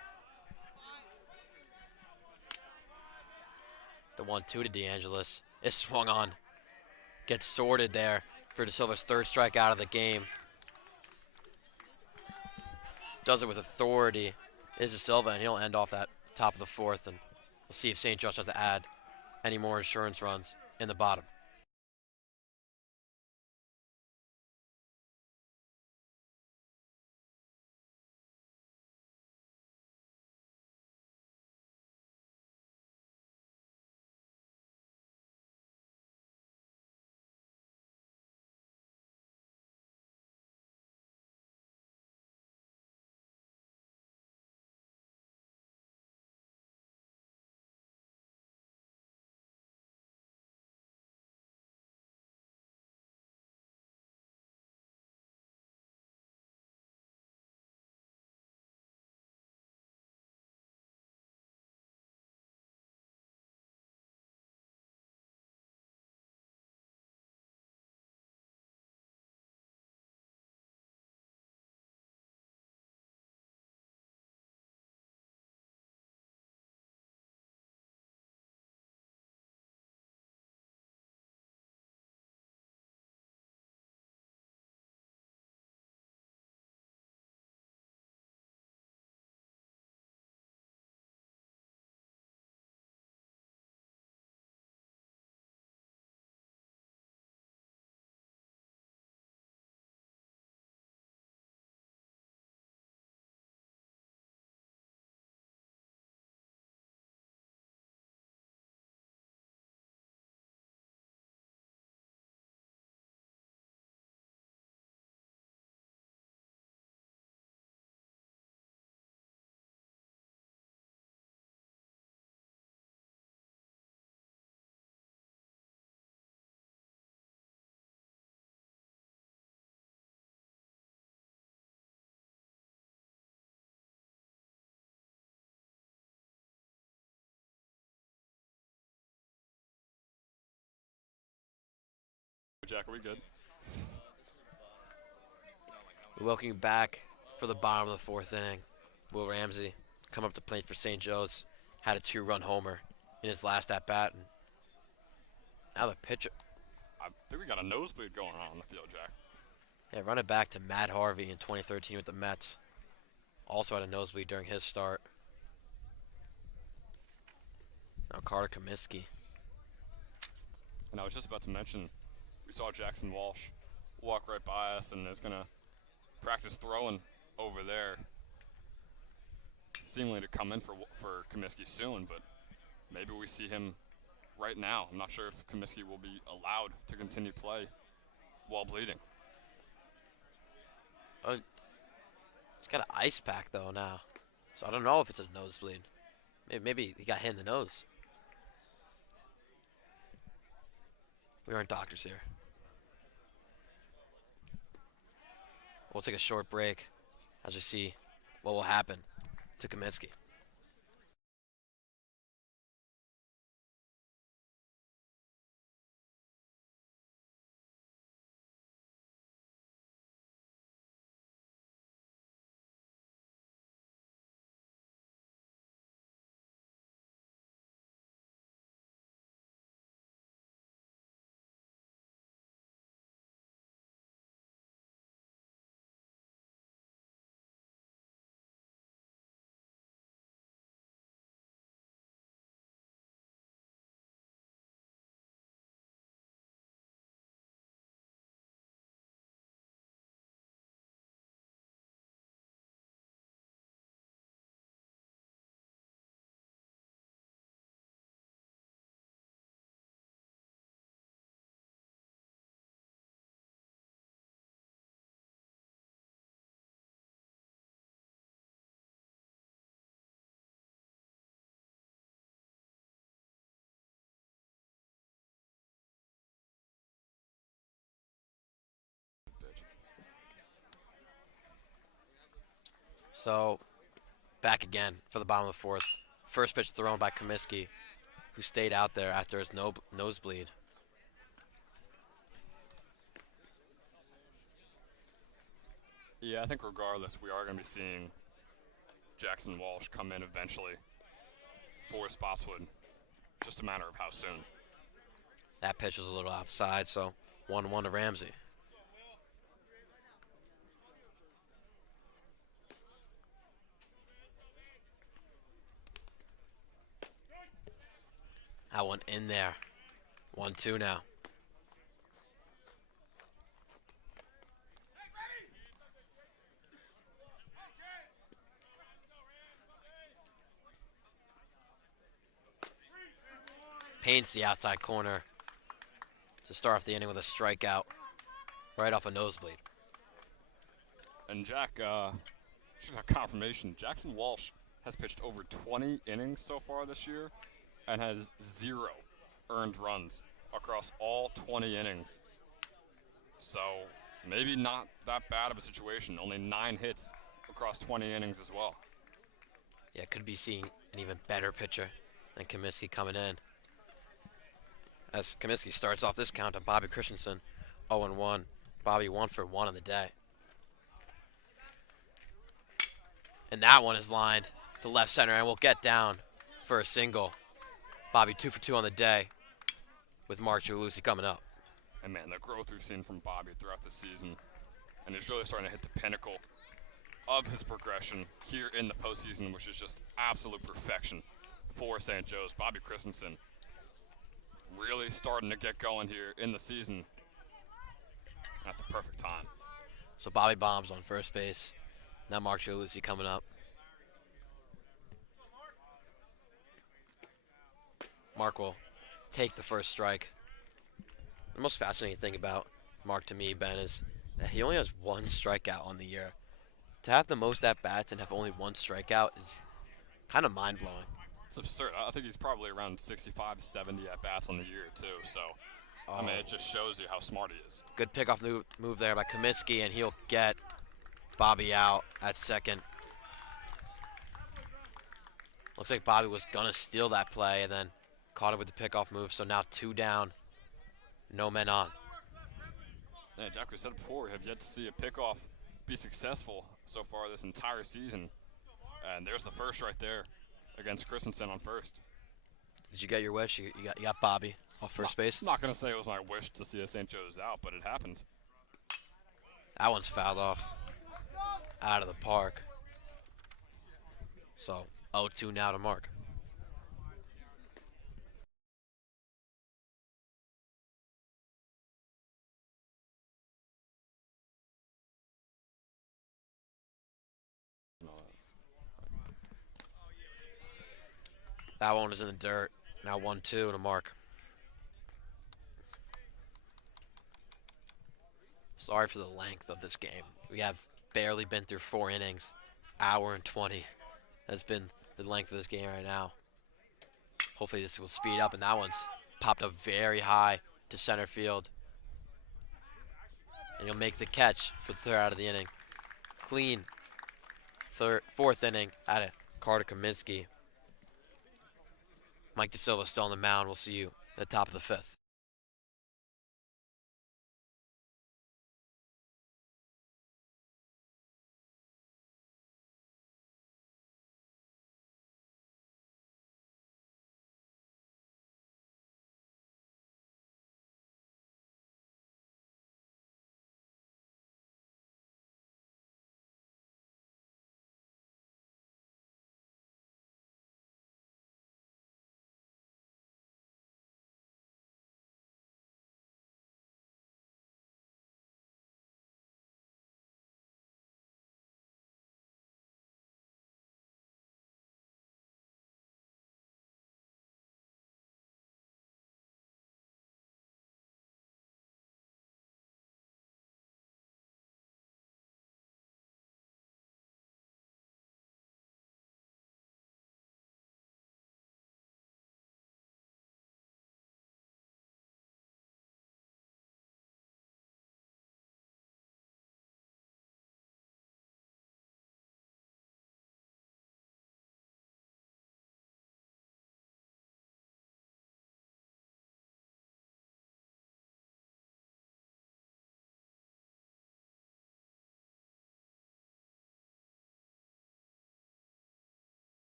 The 1-2 to DeAngelis is swung on. Gets sorted there for De Silva's 3rd strikeout of the game. Does it with authority is De Silva, and he'll end off that top of the 4th. And we'll see if St. Joe's has to add any more insurance runs in the bottom. Jack, are we good? We welcome you back for the bottom of the fourth inning. Will Ramsey come up to plate for St. Joe's, had a 2-run homer in his last at-bat. And now the pitcher. I think we got a nosebleed going on the field, Jack. Yeah, run it back to Matt Harvey in 2013 with the Mets. Also had a nosebleed during his start. Now Carter Comiskey. And I was just about to mention, we saw Jackson Walsh walk right by us and is going to practice throwing over there. Seemingly to come in for Comiskey soon, but maybe we see him right now. I'm not sure if Comiskey will be allowed to continue play while bleeding. Oh, he's got an ice pack though now, so I don't know if it's a nosebleed. Maybe he got hit in the nose. We aren't doctors here. We'll take a short break as we see what will happen to Comiskey. So, back again for the bottom of the fourth. First pitch thrown by Comiskey, who stayed out there after his nosebleed. Yeah, I think regardless, we are going to be seeing Jackson Walsh come in eventually for Spotswood. Just a matter of how soon. That pitch was a little outside, so 1-1 to Ramsey. That one in there. 1-2 now. Paints the outside corner to start off the inning with a strikeout right off a nosebleed. And Jack, just got confirmation. Jackson Walsh has pitched over 20 innings so far this year and has 0 earned runs across all 20 innings. So maybe not that bad of a situation. Only 9 hits across 20 innings as well. Yeah, could be seeing an even better pitcher than Comiskey coming in. As Comiskey starts off this count to Bobby Christensen, 0-1. Bobby 1 for 1 on the day. And that one is lined to left center and will get down for a single. Bobby 2 for 2 on the day with Mark Giuliuzzi coming up. And man, the growth we've seen from Bobby throughout the season, and he's really starting to hit the pinnacle of his progression here in the postseason, which is just absolute perfection for St. Joe's. Bobby Christensen really starting to get going here in the season at the perfect time. So Bobby bombs on first base. Now Mark Giuliuzzi coming up. Mark will take the first strike. The most fascinating thing about Mark to me, Ben, is that he only has 1 strikeout on the year. To have the most at-bats and have only 1 strikeout is kind of mind-blowing. It's absurd. I think he's probably around 65, 70 at-bats on the year, too. So, I mean, it just shows you how smart he is. Good pickoff move there by Comiskey, and he'll get Bobby out at second. Looks like Bobby was going to steal that play and then caught it with the pickoff move. So now 2 down, no men on. Yeah, Jack, we said before, we have yet to see a pickoff be successful so far this entire season. And there's the first right there against Christensen on first. Did you get your wish? You got Bobby off first base. I'm not going to say it was my wish to see a St. Joe's out, but it happened. That one's fouled off. Out of the park. So 0-2 now to Mark. That one is in the dirt. Now 1-2 to Mark. Sorry for the length of this game. We have barely been through 4 innings. Hour and 20 has been the length of this game right now. Hopefully this will speed up, and that one's popped up very high to center field. And he'll make the catch for the third out of the inning. Clean fourth inning out of Carter Kaminsky. Mike DeSilva still on the mound. We'll see you at the top of the 5th.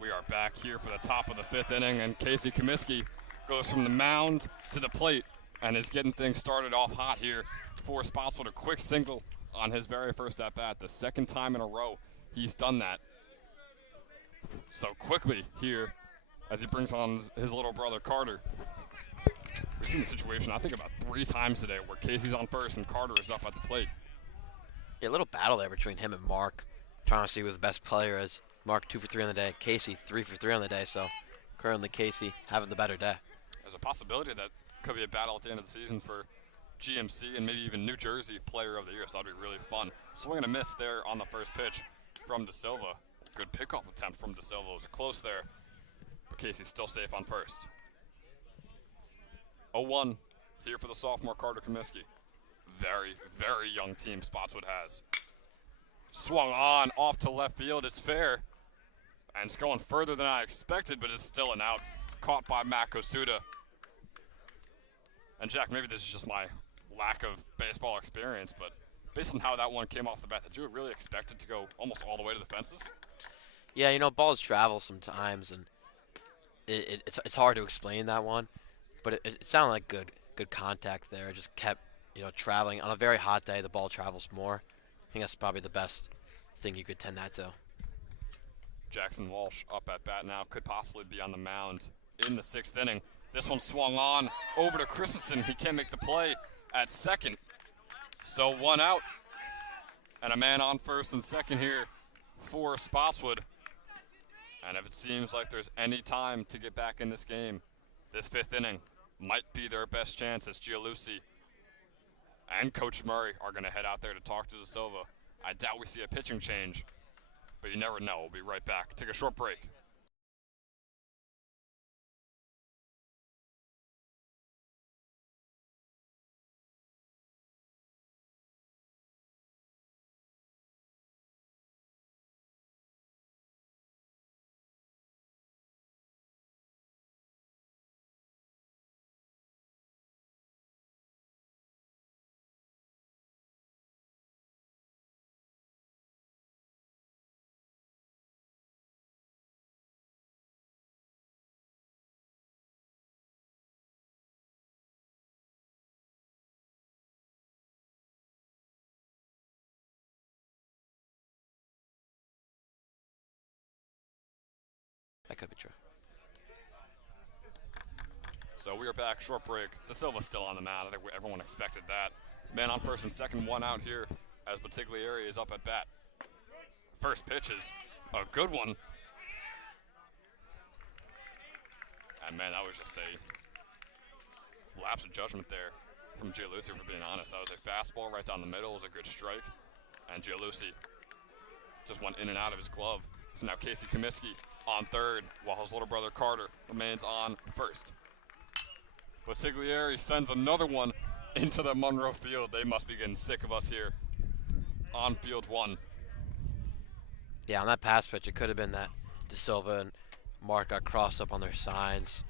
We are back here for the top of the 5th inning, and Casey Comiskey goes from the mound to the plate and is getting things started off hot here for Spotswood. A quick single on his very first at-bat, the 2nd time in a row he's done that. So quickly here as he brings on his little brother Carter. We've seen the situation, I think, about 3 times today where Casey's on first and Carter is up at the plate. Yeah, a little battle there between him and Mark, trying to see who the best player is. Mark 2 for 3 on the day. Casey 3 for 3 on the day. So currently Casey having the better day. There's a possibility that could be a battle at the end of the season for GMC and maybe even New Jersey Player of the Year. So that'd be really fun. Swing and a miss there on the first pitch from DeSilva. Good pickoff attempt from DeSilva. It was close there, but Casey's still safe on first. 0-1 here for the sophomore Carter Comiskey. Very, very young team Spotswood has. Swung on off to left field. It's fair. And it's going further than I expected, but it's still an out. Caught by Matt Kosuda. And Jack, maybe this is just my lack of baseball experience, but based on how that one came off the bat, did you really expect it to go almost all the way to the fences? Yeah, you know, balls travel sometimes, and it's hard to explain that one. But it sounded like good contact there. It just kept, traveling. On a very hot day, the ball travels more. I think that's probably the best thing you could tend that to. Jackson Walsh up at bat now, could possibly be on the mound in the 6th inning. This one swung on over to Christensen. He can't make the play at second. So one out. And a man on first and second here for Spotswood. And if it seems like there's any time to get back in this game, this fifth inning might be their best chance as Gialusi and Coach Murray are going to head out there to talk to De Silva. I doubt we see a pitching change, but you never know. We'll be right back. Take a short break. That could be true. So we are back, short break. De Silva's still on the mound. I think everyone expected that. Man on first and second, one out here as Bottiglieri is up at bat. First pitch is a good one. And man, that was just a lapse of judgment there from Gialusi, for being honest. That was a fastball right down the middle. It was a good strike. And Gialusi just went in and out of his glove. So now Casey Comiskey on third, while his little brother Carter remains on first. Bottiglieri sends another one into the Monroe field. They must be getting sick of us here on field one. Yeah, on that pass pitch, it could have been that De Silva and Mark got crossed up on their signs.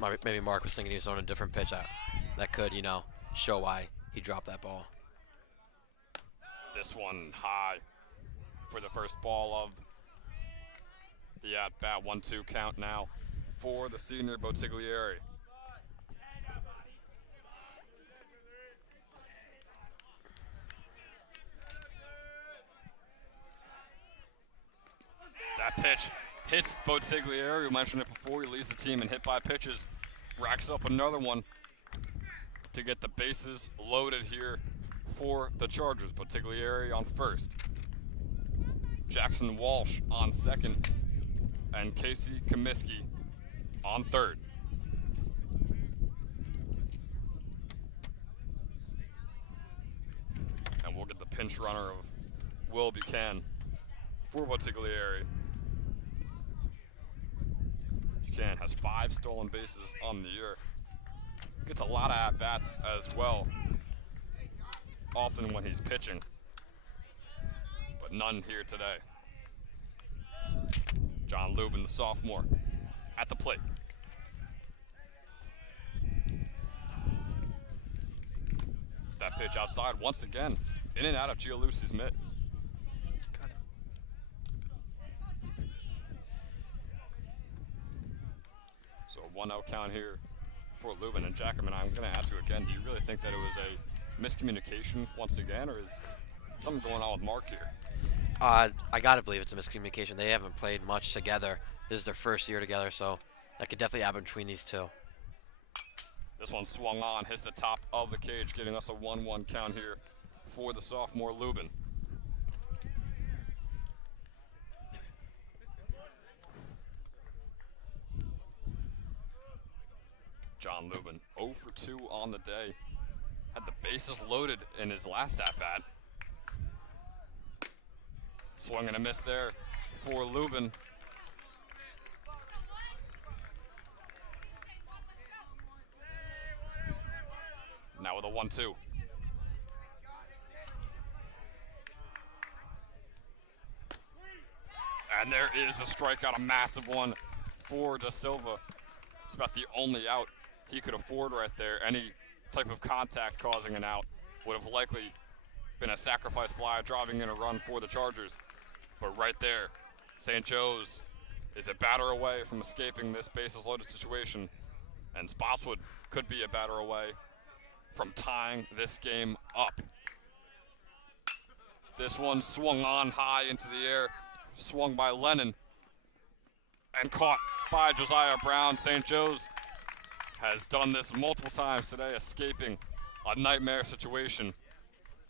Maybe Mark was thinking he was on a different pitch. That could, show why he dropped that ball. This one high for the first ball of the at-bat. 1-2 count now for the senior Bottiglieri. That pitch hits Bottiglieri, who mentioned it before. He leads the team in hit by pitches. Racks up another one to get the bases loaded here for the Chargers. Bottiglieri on first. Jackson Walsh on second. And Casey Comiskey on third. And we'll get the pinch runner of Will Buchanan for Bottiglieri. Buchanan has 5 stolen bases on the year. Gets a lot of at-bats as well, often when he's pitching, but none here today. John Lubin, the sophomore, at the plate. That pitch outside once again, in and out of Gialusi's mitt. So a 1-0 count here for Lubin. And Jackerman, I'm going to ask you again, do you really think that it was a miscommunication once again, or is something going on with Mark here? I got to believe it's a miscommunication. They haven't played much together. This is their first year together, so that could definitely happen between these two. This one swung on, hits the top of the cage, giving us a 1-1 count here for the sophomore Lubin. John Lubin, 0 for 2 on the day. Had the bases loaded in his last at-bat. Swung and a miss there for Lubin. Now with a 1-2. And there is the strikeout, a massive one for De Silva. It's about the only out he could afford right there. Any type of contact causing an out would have likely been a sacrifice fly, driving in a run for the Chargers. But right there, St. Joe's is a batter away from escaping this bases loaded situation, and Spotswood could be a batter away from tying this game up. This one swung on high into the air, swung by Lennon, and caught by Josiah Brown. St. Joe's has done this multiple times today, escaping a nightmare situation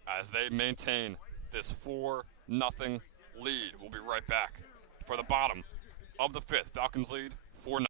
as they maintain this 4-0 lead. We'll be right back for the bottom of the fifth. Falcons lead 4-0.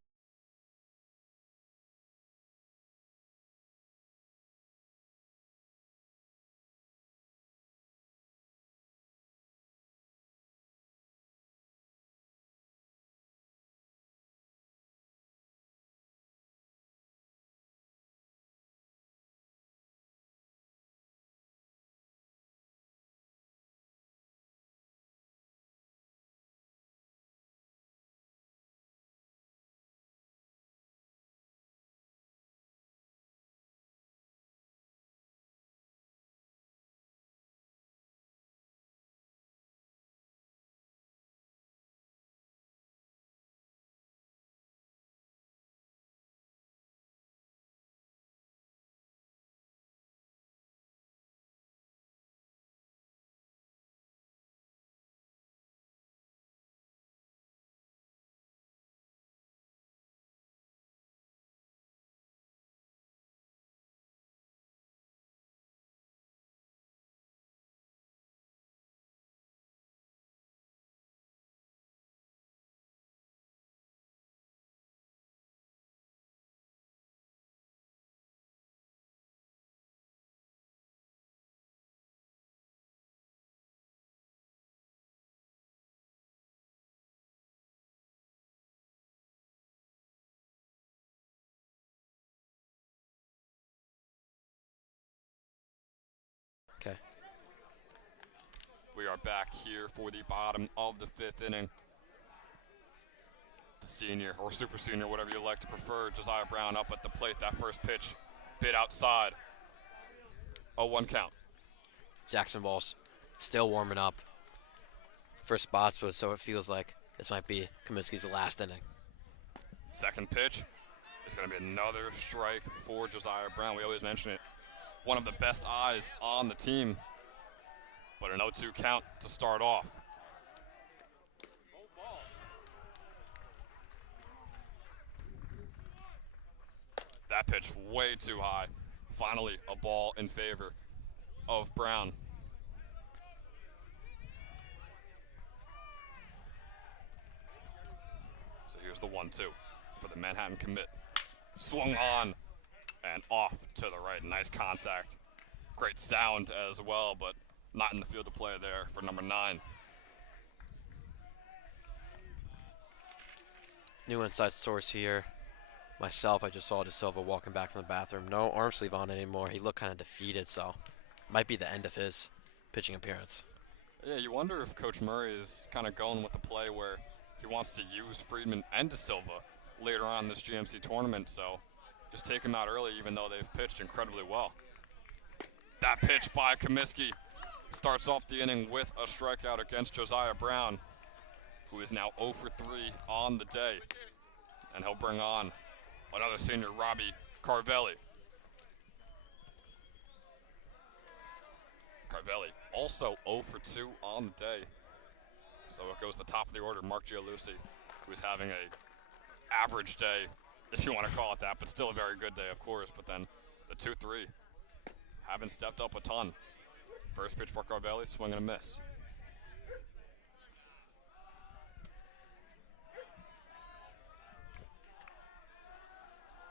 Okay. We are back here for the bottom of the fifth inning. The senior or super senior, whatever you like to prefer, Josiah Brown up at the plate. That first pitch, bit outside. 0-1 count. Jackson Walsh still warming up for Spotswood, so it feels like this might be Comiskey's last inning. Second pitch is going to be another strike for Josiah Brown. We always mention it. One of the best eyes on the team, but an 0-2 count to start off. That pitch way too high. Finally, a ball in favor of Brown. So here's the 1-2 for the Manhattan commit. Swung on and off to the right. Nice contact. Great sound as well, but not in the field of play there for number 9. New inside source here. Myself, I just saw De Silva walking back from the bathroom. No arm sleeve on anymore. He looked kind of defeated, so might be the end of his pitching appearance. Yeah, you wonder if Coach Murray is kind of going with the play where he wants to use Friedman and De Silva later on in this GMC tournament, so just take him out early even though they've pitched incredibly well. That pitch by Comiskey starts off the inning with a strikeout against Josiah Brown, who is now 0 for 3 on the day. And he'll bring on another senior, Robbie Carvelli. Carvelli also 0 for 2 on the day. So it goes to the top of the order, Mark Gialusi, who's having a average day, if you want to call it that, but still a very good day, of course. But then the 2-3 haven't stepped up a ton. First pitch for Carvelli, swing and a miss.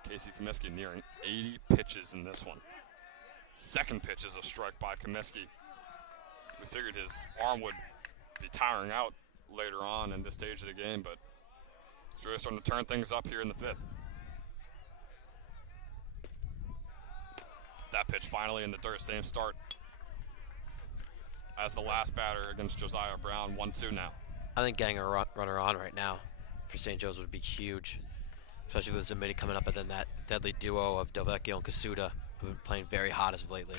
Casey Comiskey nearing 80 pitches in this one. Second pitch is a strike by Comiskey. We figured his arm would be tiring out later on in this stage of the game, but it's really starting to turn things up here in the fifth. That pitch finally in the dirt, same start as the last batter against Josiah Brown, 1-2 now. I think getting a runner on right now for St. Joe's would be huge, especially with Zamiti coming up, and then that deadly duo of Delvecchio and Kasuda, who've been playing very hot as of lately.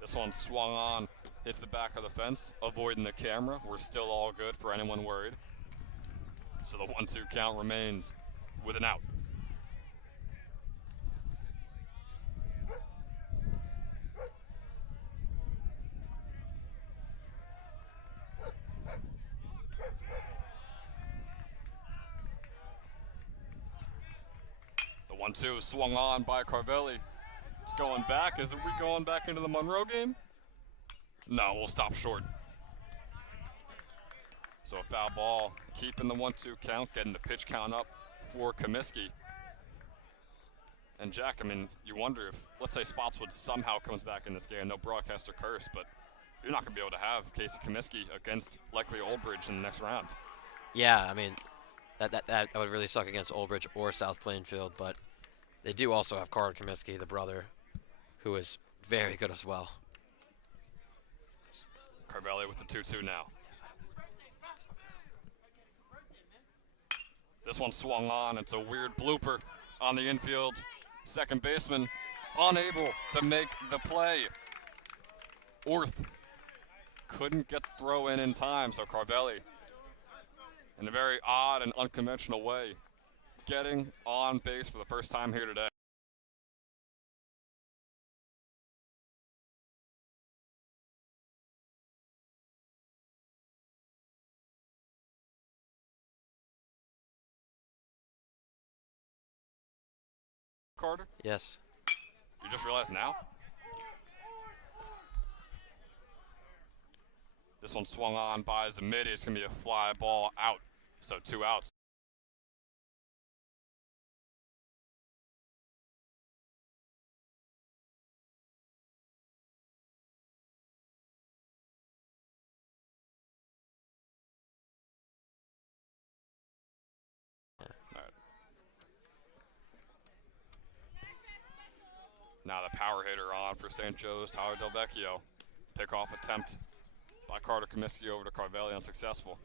This one swung on, hits the back of the fence, avoiding the camera. We're still all good for anyone worried. So the 1-2 count remains with an out. The 1-2 swung on by Carvelli. It's going back. Is we going back into the Monroe game? No, we'll stop short. So a foul ball, keeping the 1-2 count, getting the pitch count up for Comiskey. And Jack, I mean, you wonder if, let's say Spotswood somehow comes back in this game, no broadcaster curse, but you're not going to be able to have Casey Comiskey against likely Oldbridge in the next round. Yeah, I mean, that would really suck against Oldbridge or South Plainfield, but they do also have Carter Comiskey, the brother, who is very good as well. Carvelli with the 2-2 now. This one swung on. It's a weird blooper on the infield. Second baseman unable to make the play. Orth couldn't get the throw in time, so Carvelli, in a very odd and unconventional way, getting on base for the first time here today. Carter? Yes. You just realized now? This one swung on by Zamidi. It's going to be a fly ball out. So 2 outs. Now the power hitter on for St. Joe's, Tyler Del Vecchio. Pickoff attempt by Carter Comiskey over to Carvelli, unsuccessful.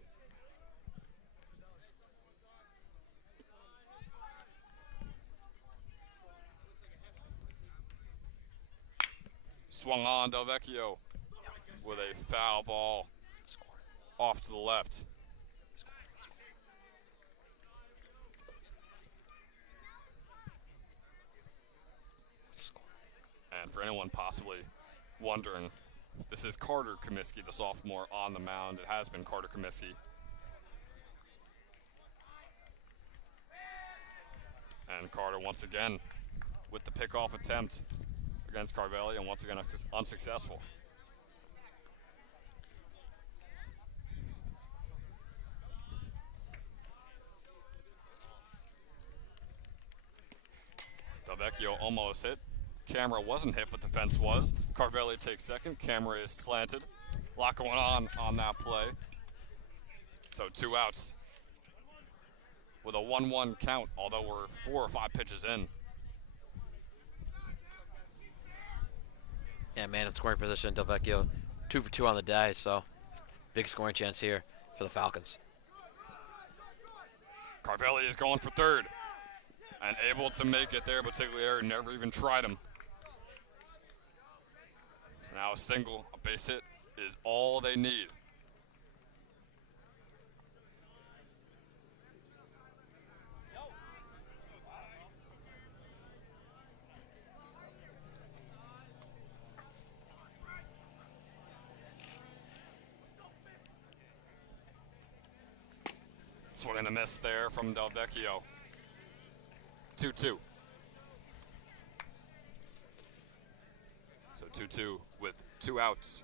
Swung on Del Vecchio with a foul ball off to the left. And for anyone possibly wondering, this is Carter Comiskey, the sophomore, on the mound. It has been Carter Comiskey. And Carter once again with the pickoff attempt against Carvelli, and once again unsuccessful. Del Vecchio almost hit. Camera wasn't hit, but the fence was. Carvelli takes second. Camera is slanted. A lot going on that play. So 2 outs with a 1-1 count, although we're 4 or 5 pitches in. Yeah, man, in scoring position, Del Vecchio 2 for 2 on the day, so big scoring chance here for the Falcons. Carvelli is going for third and able to make it there, but Tiglieri never even tried him. So now a single, a base hit is all they need. Swing and a miss there from Del Vecchio. 2-2. So 2-2 with 2 outs.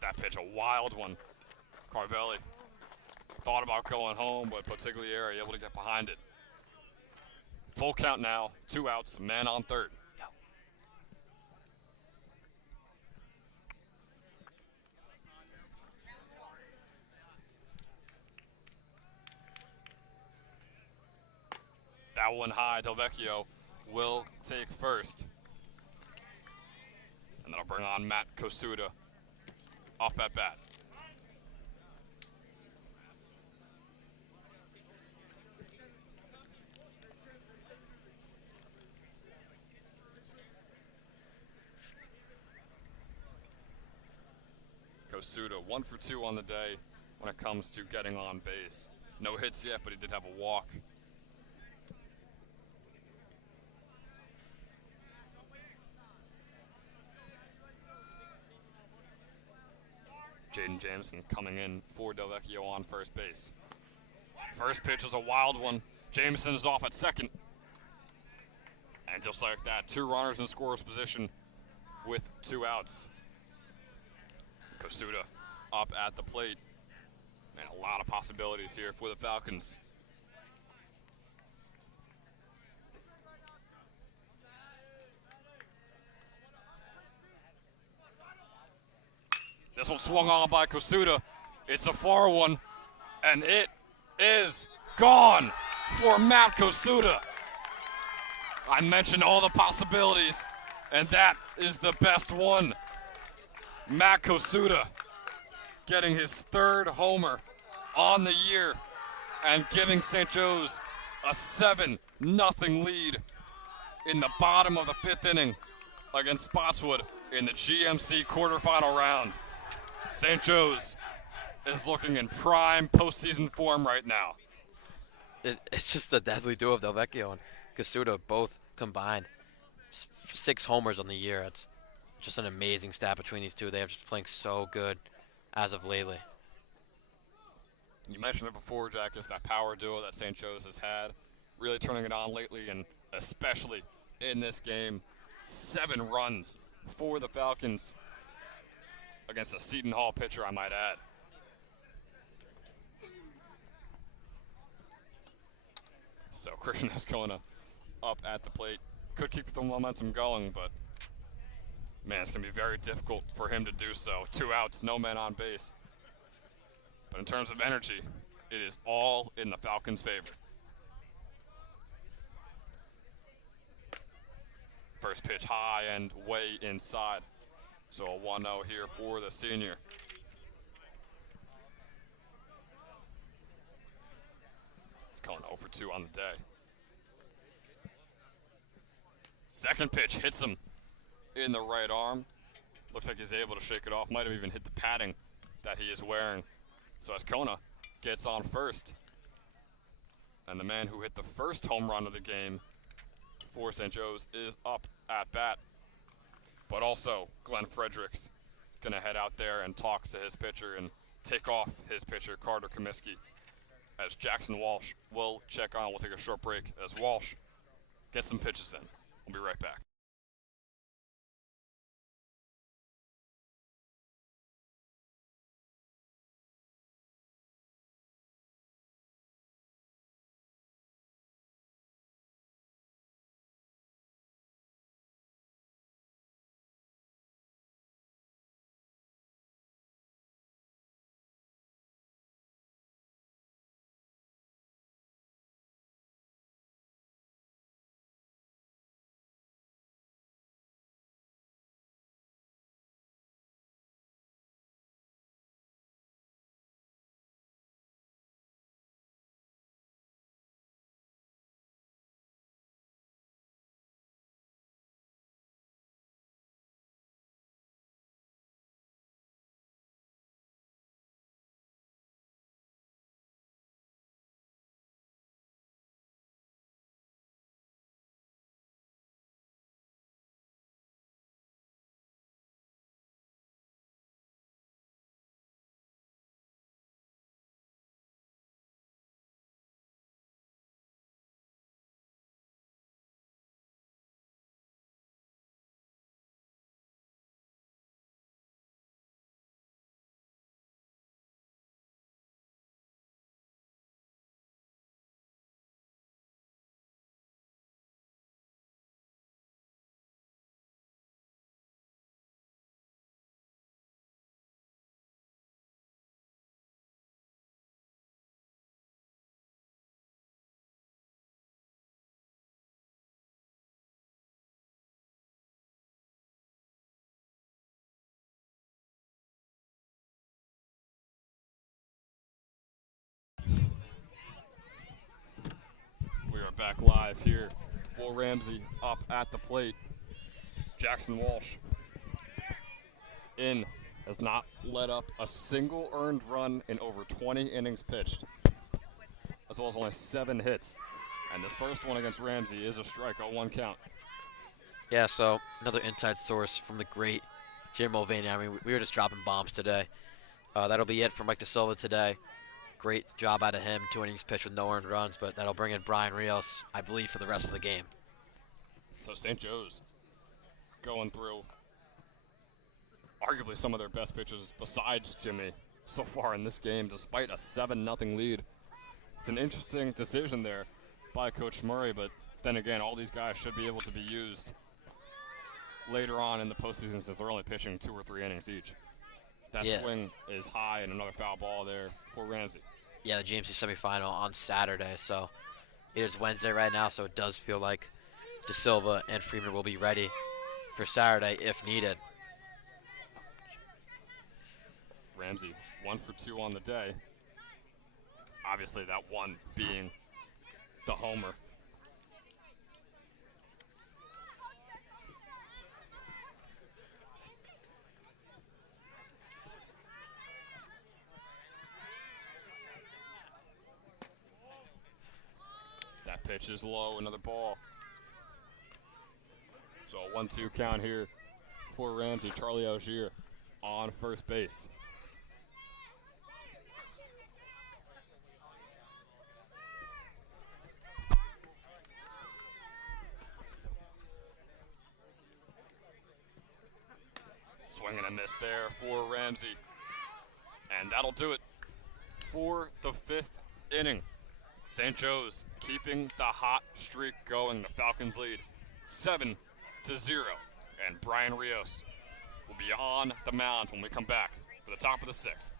That pitch, a wild one. Carvelli thought about going home, but Potiglieri able to get behind it. Full count now, 2 outs, man on third. That one high, Del Vecchio will take first. And that'll bring on Matt Kosuda up at bat. Kosuda 1 for 2 on the day when it comes to getting on base. No hits yet, but he did have a walk. Aiden Jameson coming in for Delvecchio on first base. First pitch is a wild one. Jameson is off at second. And just like that, 2 runners in scorer's position with 2 outs. Kosuda up at the plate. And a lot of possibilities here for the Falcons. This one swung on by Kosuda. It's a far one, and it is gone for Matt Kosuda. I mentioned all the possibilities, and that is the best one. Matt Kosuda getting his 3rd homer on the year and giving St. Joe's a 7-0 lead in the bottom of the 5th inning against Spotswood in the GMC quarterfinal round. St. Joe's is looking in prime postseason form right now. It's just the deadly duo of Delvecchio and Kosuda both combined. 6 homers on the year. It's just an amazing stat between these two. They are just playing so good as of lately. You mentioned it before, Jack, is that power duo that St. Joe's has had. Really turning it on lately, and especially in this game. 7 runs for the Falcons against a Seton Hall pitcher, I might add. So Christian Escona up at the plate. Could keep the momentum going, but man, it's going to be very difficult for him to do so. 2 outs, no men on base. But in terms of energy, it is all in the Falcons' favor. First pitch high and way inside. So a 1-0 here for the senior. He's going 0 for 2 on the day. Second pitch hits him in the right arm. Looks like he's able to shake it off. Might have even hit the padding that he is wearing. So Escona gets on first. And the man who hit the first home run of the game for St. Joe's is up at bat. But also, Glenn Fredericks going to head out there and talk to his pitcher and take off his pitcher, Carter Comiskey, as Jackson Walsh will check on. We'll take a short break as Walsh gets some pitches in. We'll be right back. We are back live here. Will Ramsey up at the plate. Jackson Walsh in, has not let up a single earned run in over 20 innings pitched, as well as only 7 hits. And this first one against Ramsey is a strikeout, 1 count. Yeah, so another inside source from the great Jim Mulvaney. I mean, we were just dropping bombs today. That'll be it for Mike DeSilva today. Great job out of him, 2 innings pitched with no earned runs, but that'll bring in Brian Rios, I believe, for the rest of the game. So St. Joe's going through arguably some of their best pitchers besides Jimmy so far in this game, despite a 7-0 lead. It's an interesting decision there by Coach Murray, but then again, all these guys should be able to be used later on in the postseason since they're only pitching 2 or 3 innings each. That swing is high and another foul ball there for Ramsey. Yeah, the GMC semifinal on Saturday, so it is Wednesday right now, so it does feel like DeSilva and Freeman will be ready for Saturday if needed. Ramsey 1 for 2 on the day. Obviously that one being the homer. That pitch is low, another ball. So a 1-2 count here for Ramsey. Charlie Algier on first base. Swing and a miss there for Ramsey. And that'll do it for the 5th inning. St. Joe's keeping the hot streak going. The Falcons lead 7-0. And Brian Rios will be on the mound when we come back for the top of the 6th.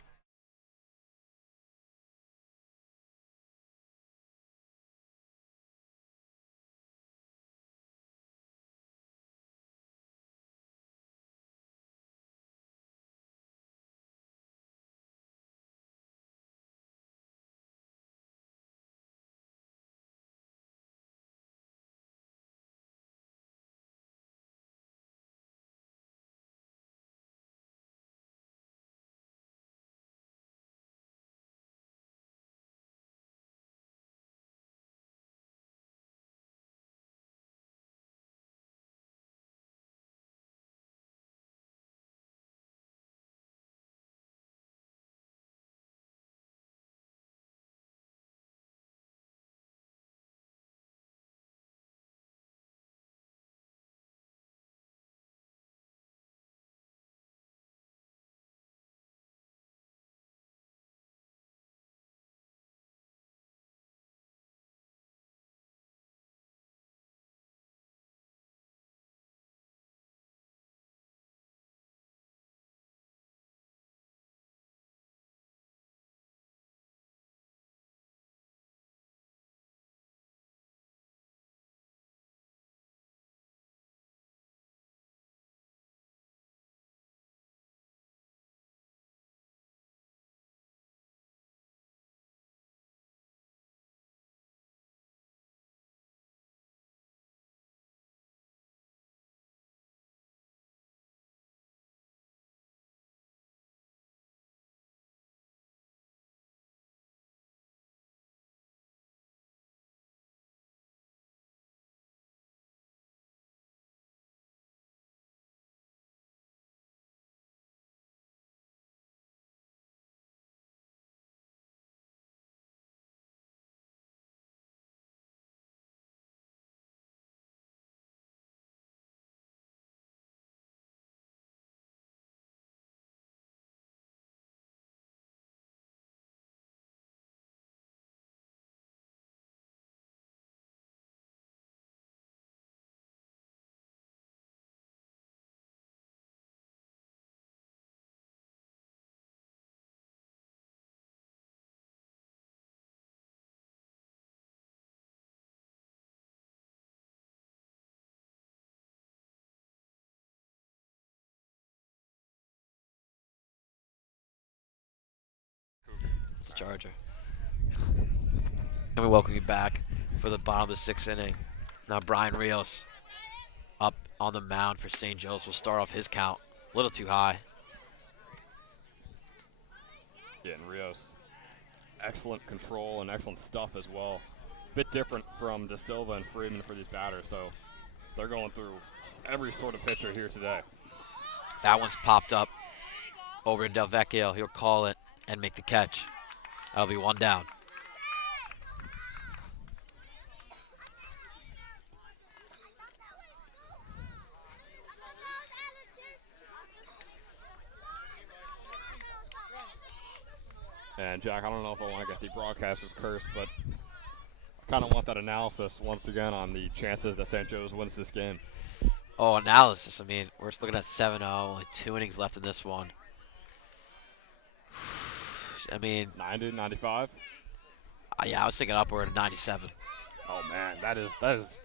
The Charger. And we welcome you back for the bottom of the 6th inning. Now Brian Rios up on the mound for St. Joe's will start off his count a little too high. Yeah, and Rios, excellent control and excellent stuff as well. Bit different from De Silva and Freeman for these batters, so they're going through every sort of pitcher here today. That one's popped up Over to Del Vecchio. He'll call it and make the catch. That'll be one down. And Jack, I don't know if I want to get the broadcaster's curse, but I kind of want that analysis once again on the chances that St. Joe's wins this game. Oh, analysis. I mean, we're just looking at 7-0, only 2 innings left in this one. I mean, 90, 95? Yeah, I was thinking upward of 97. Oh man, that is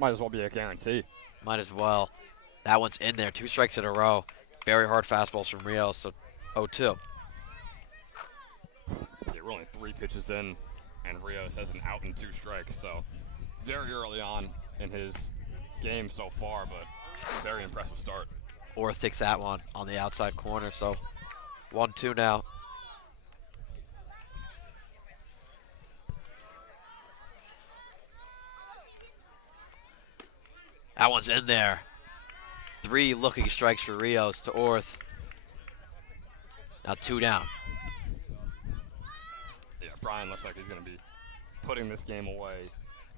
might as well be a guarantee. Might as well. That one's in there. 2 strikes in a row. Very hard fastballs from Rios, so 0-2. Yeah, we're only 3 pitches in, and Rios has an out and 2 strikes, so very early on in his game so far, but very impressive start. Orth takes that one on the outside corner, so 1-2 now. That one's in there. 3 looking strikes for Rios to Orth. Now 2 down. Yeah, Brian looks like he's going to be putting this game away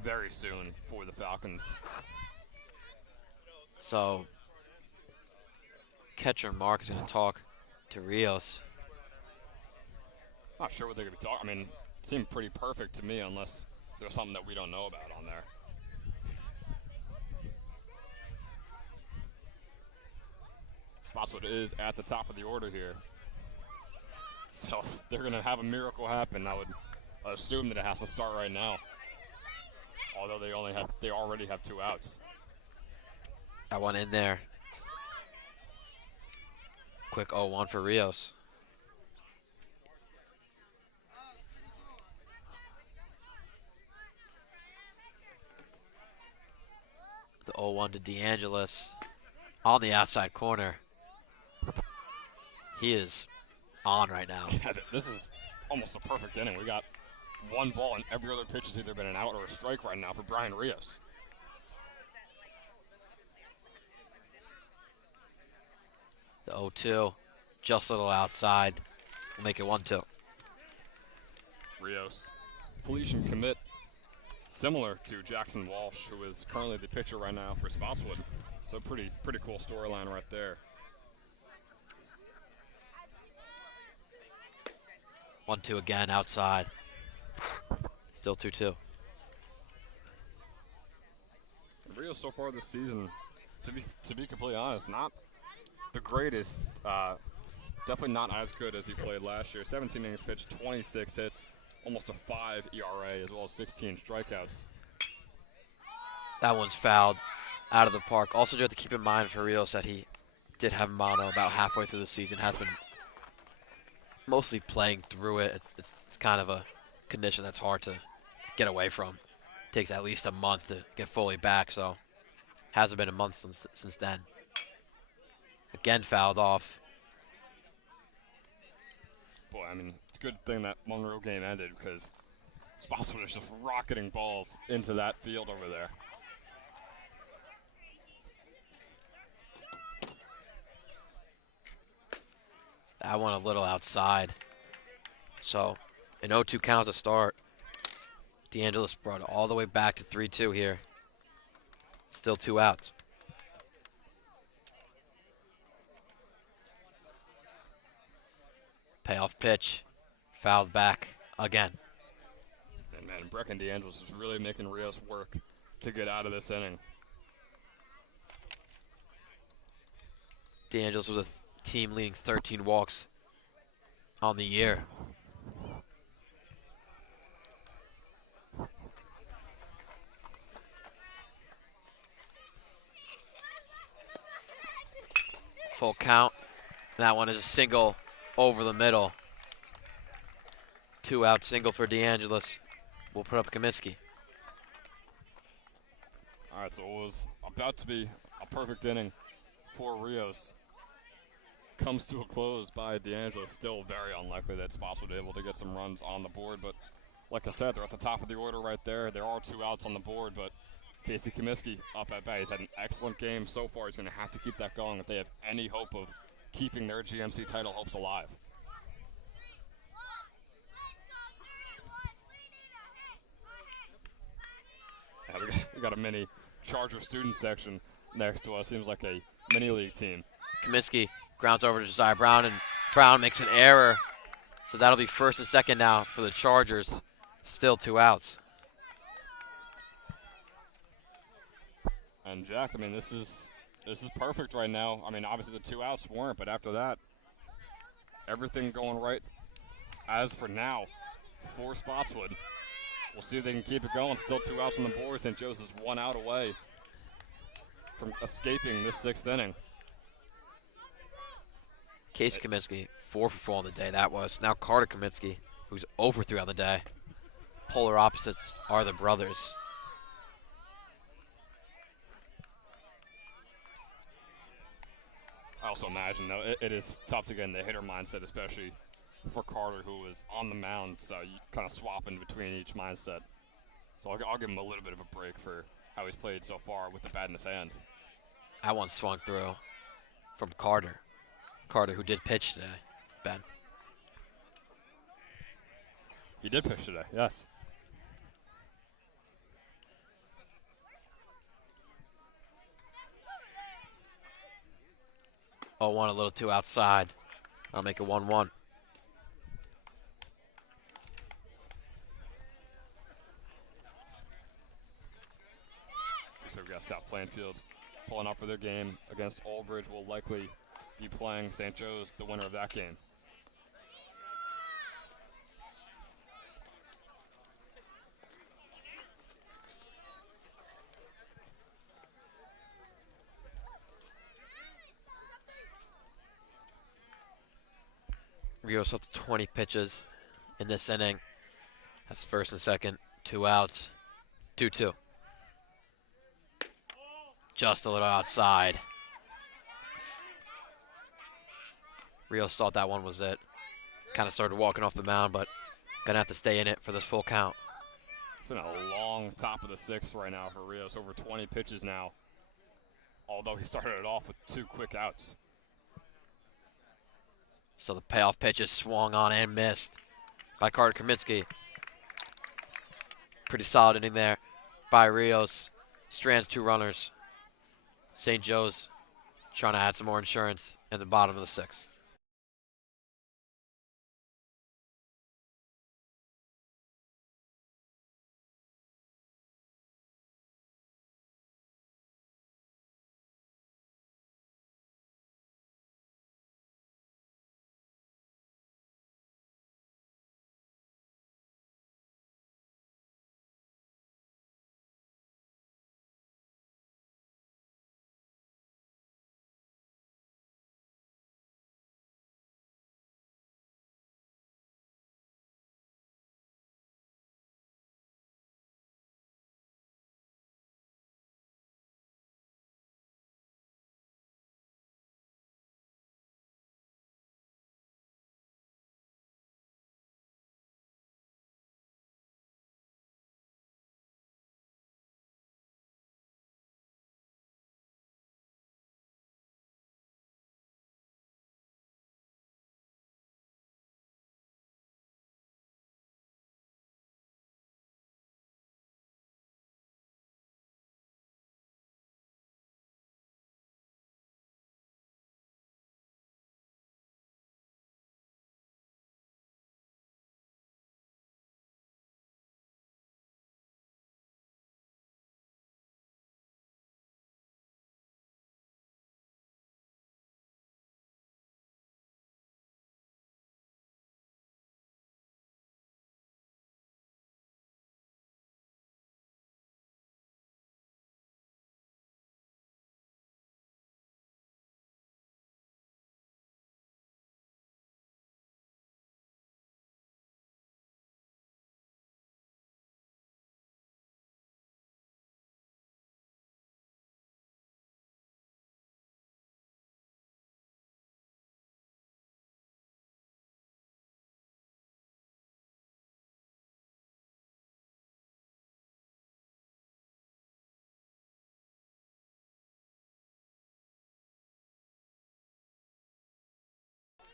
very soon for the Falcons. So, catcher Mark is going to talk to Rios. Not sure what they're going to be talking. I mean, it seemed pretty perfect to me unless there's something that we don't know about on there. Spotswood is at the top of the order here. So they're going to have a miracle happen. I would assume that it has to start right now. Although they already have 2 outs. That one in there. Quick 0-1 for Rios. The 0-1 to DeAngelis on the outside corner. He is on right now. This is almost a perfect inning. We got 1 ball, and every other pitch has either been an out or a strike right now for Brian Rios. The 0-2, just a little outside. We'll make it 1-2. Rios, Felician commit, similar to Jackson Walsh, who is currently the pitcher right now for Spotswood. So pretty cool storyline right there. 1-2 again outside. Still 2-2. Rios so far this season, to be completely honest, not the greatest. Definitely not as good as he played last year. 17 innings pitched, 26 hits, almost a 5 ERA, as well as 16 strikeouts. That one's fouled out of the park. Also, do have to keep in mind for Rios that he did have mono about halfway through the season. Has been mostly playing through it. It's kind of a condition that's hard to get away from. Takes at least a month to get fully back, so hasn't been a month since then. Again, fouled off. Boy, I mean, it's a good thing that Monroe game ended because Spotswood is just rocketing balls into that field over there. That one a little outside. So, an 0-2 count to start. DeAngelis brought it all the way back to 3-2 here. Still 2 outs. Payoff pitch. Fouled back again. And man, Brecken DeAngelis is really making Rios work to get out of this inning. DeAngelis was a team leading 13 walks on the year. Full count. That one is a single over the middle. 2 out single for DeAngelis. We'll put up Comiskey. All right, so it was about to be a perfect inning for Rios. Comes to a close by DeAngelis. Still very unlikely that Spotswood will be able to get some runs on the board, but like I said, they're at the top of the order right there. There are 2 outs on the board, but Casey Comiskey up at bat. He's had an excellent game so far. He's going to have to keep that going if they have any hope of keeping their GMC title hopes alive. Yeah, we got a mini Charger student section next to us. Seems like a mini league team. Kaminsky grounds over to Josiah Brown, and Brown makes an error. So that'll be first and second now for the Chargers. Still 2 outs. And Jack, I mean, this is perfect right now. I mean, obviously the 2 outs weren't, but after that, everything going right as for now for Spotswood. We'll see if they can keep it going. Still 2 outs on the board. St. Joe's is 1 out away from escaping this 6th inning. Case Kaminsky, 4 for 4 on the day. That was. Now Carter Kaminsky, who's 0 for 3 on the day. Polar opposites are the brothers. I also imagine, though, it is tough to get in the hitter mindset, especially for Carter, who is on the mound, so you kind of swap in between each mindset. So I'll give him a little bit of a break for how he's played so far with the bat in his hand. That one swung through from Carter. Carter, who did pitch today, Ben. He did pitch today, yes. Oh, one a little too outside. I'll make it 1-1. So we've got South Plainfield pulling up for their game against Old Bridge. Will likely be playing St. Joe's, the winner of that game. Rios up to 20 pitches in this inning. That's first and second, 2 outs, 2-2. Just a little outside. Rios thought that one was it. Kind of started walking off the mound, but gonna have to stay in it for this full count. It's been a long top of the 6th right now for Rios, over 20 pitches now, although he started it off with 2 quick outs. So the payoff pitch is swung on and missed by Carter Kaminsky. Pretty solid inning there by Rios. Strands 2 runners. St. Joe's trying to add some more insurance in the bottom of the 6th.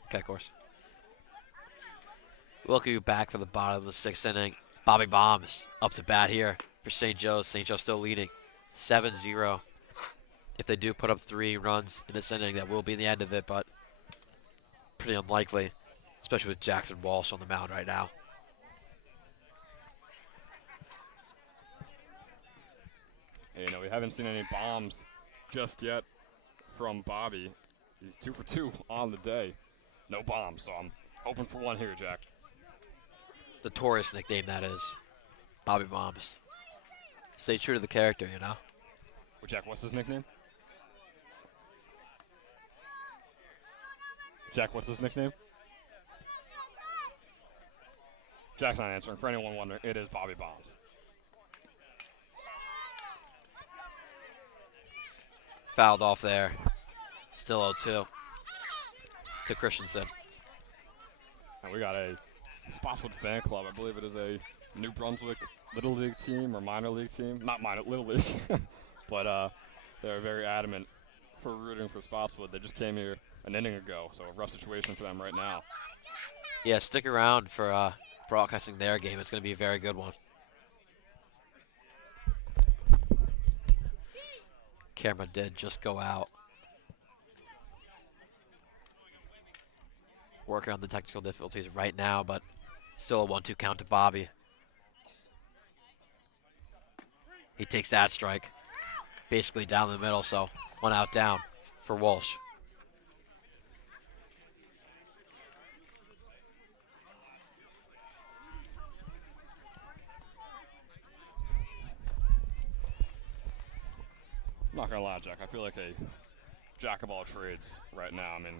Okay, of course. Welcome you back for the bottom of the 6th inning. Bobby Bombs up to bat here for St. Joe's. St. Joe's still leading 7-0. If they do put up 3 runs in this inning, that will be the end of it, but pretty unlikely, especially with Jackson Walsh on the mound right now. Hey, we haven't seen any bombs just yet from Bobby. He's 2 for 2 on the day. No bombs, so I'm hoping for one here, Jack. The Taurus nickname, that is. Bobby Bombs. Stay true to the character, you know? Well, Jack, what's his nickname? Jack, what's his nickname? Jack's not answering. For anyone wondering, it is Bobby Bombs. Fouled off there. Still 0-2 to Christensen. And we got a Spotswood fan club. I believe it is a New Brunswick Little League team or minor league team. Not minor, Little League. But they're very adamant for rooting for Spotswood. They just came here an inning ago, so a rough situation for them right now. Yeah, stick around for broadcasting their game. It's going to be a very good one. Camera did just go out. Working on the technical difficulties right now, but still a 1-2 count to Bobby. He takes that strike. Basically down the middle, so 1 out down for Walsh. I'm not going to lie, Jack. I feel like a jack of all trades right now. I mean,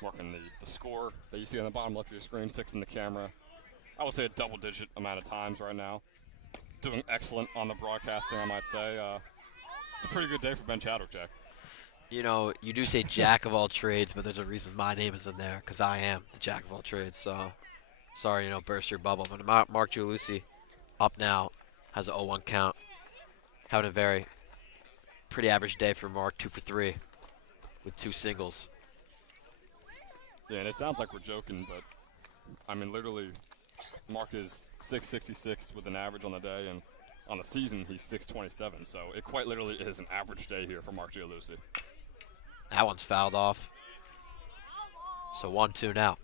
working the score that you see on the bottom left of your screen, fixing the camera. I would say a double-digit amount of times right now. Doing excellent on the broadcasting, I might say. It's a pretty good day for Ben Chadwick, Jack. You know, you do say jack of all trades, but there's a reason my name is in there, because I am the jack of all trades. So, sorry, burst your bubble. But Mark Giulici up now has an 0-1 count. Having a pretty average day for Mark, 2 for 3 with 2 singles. Yeah, and it sounds like we're joking, but I mean, literally, Mark is 666 with an average on the day, and on the season, he's 627. So it quite literally is an average day here for Mark Giulici. That one's fouled off. So 1-2 now.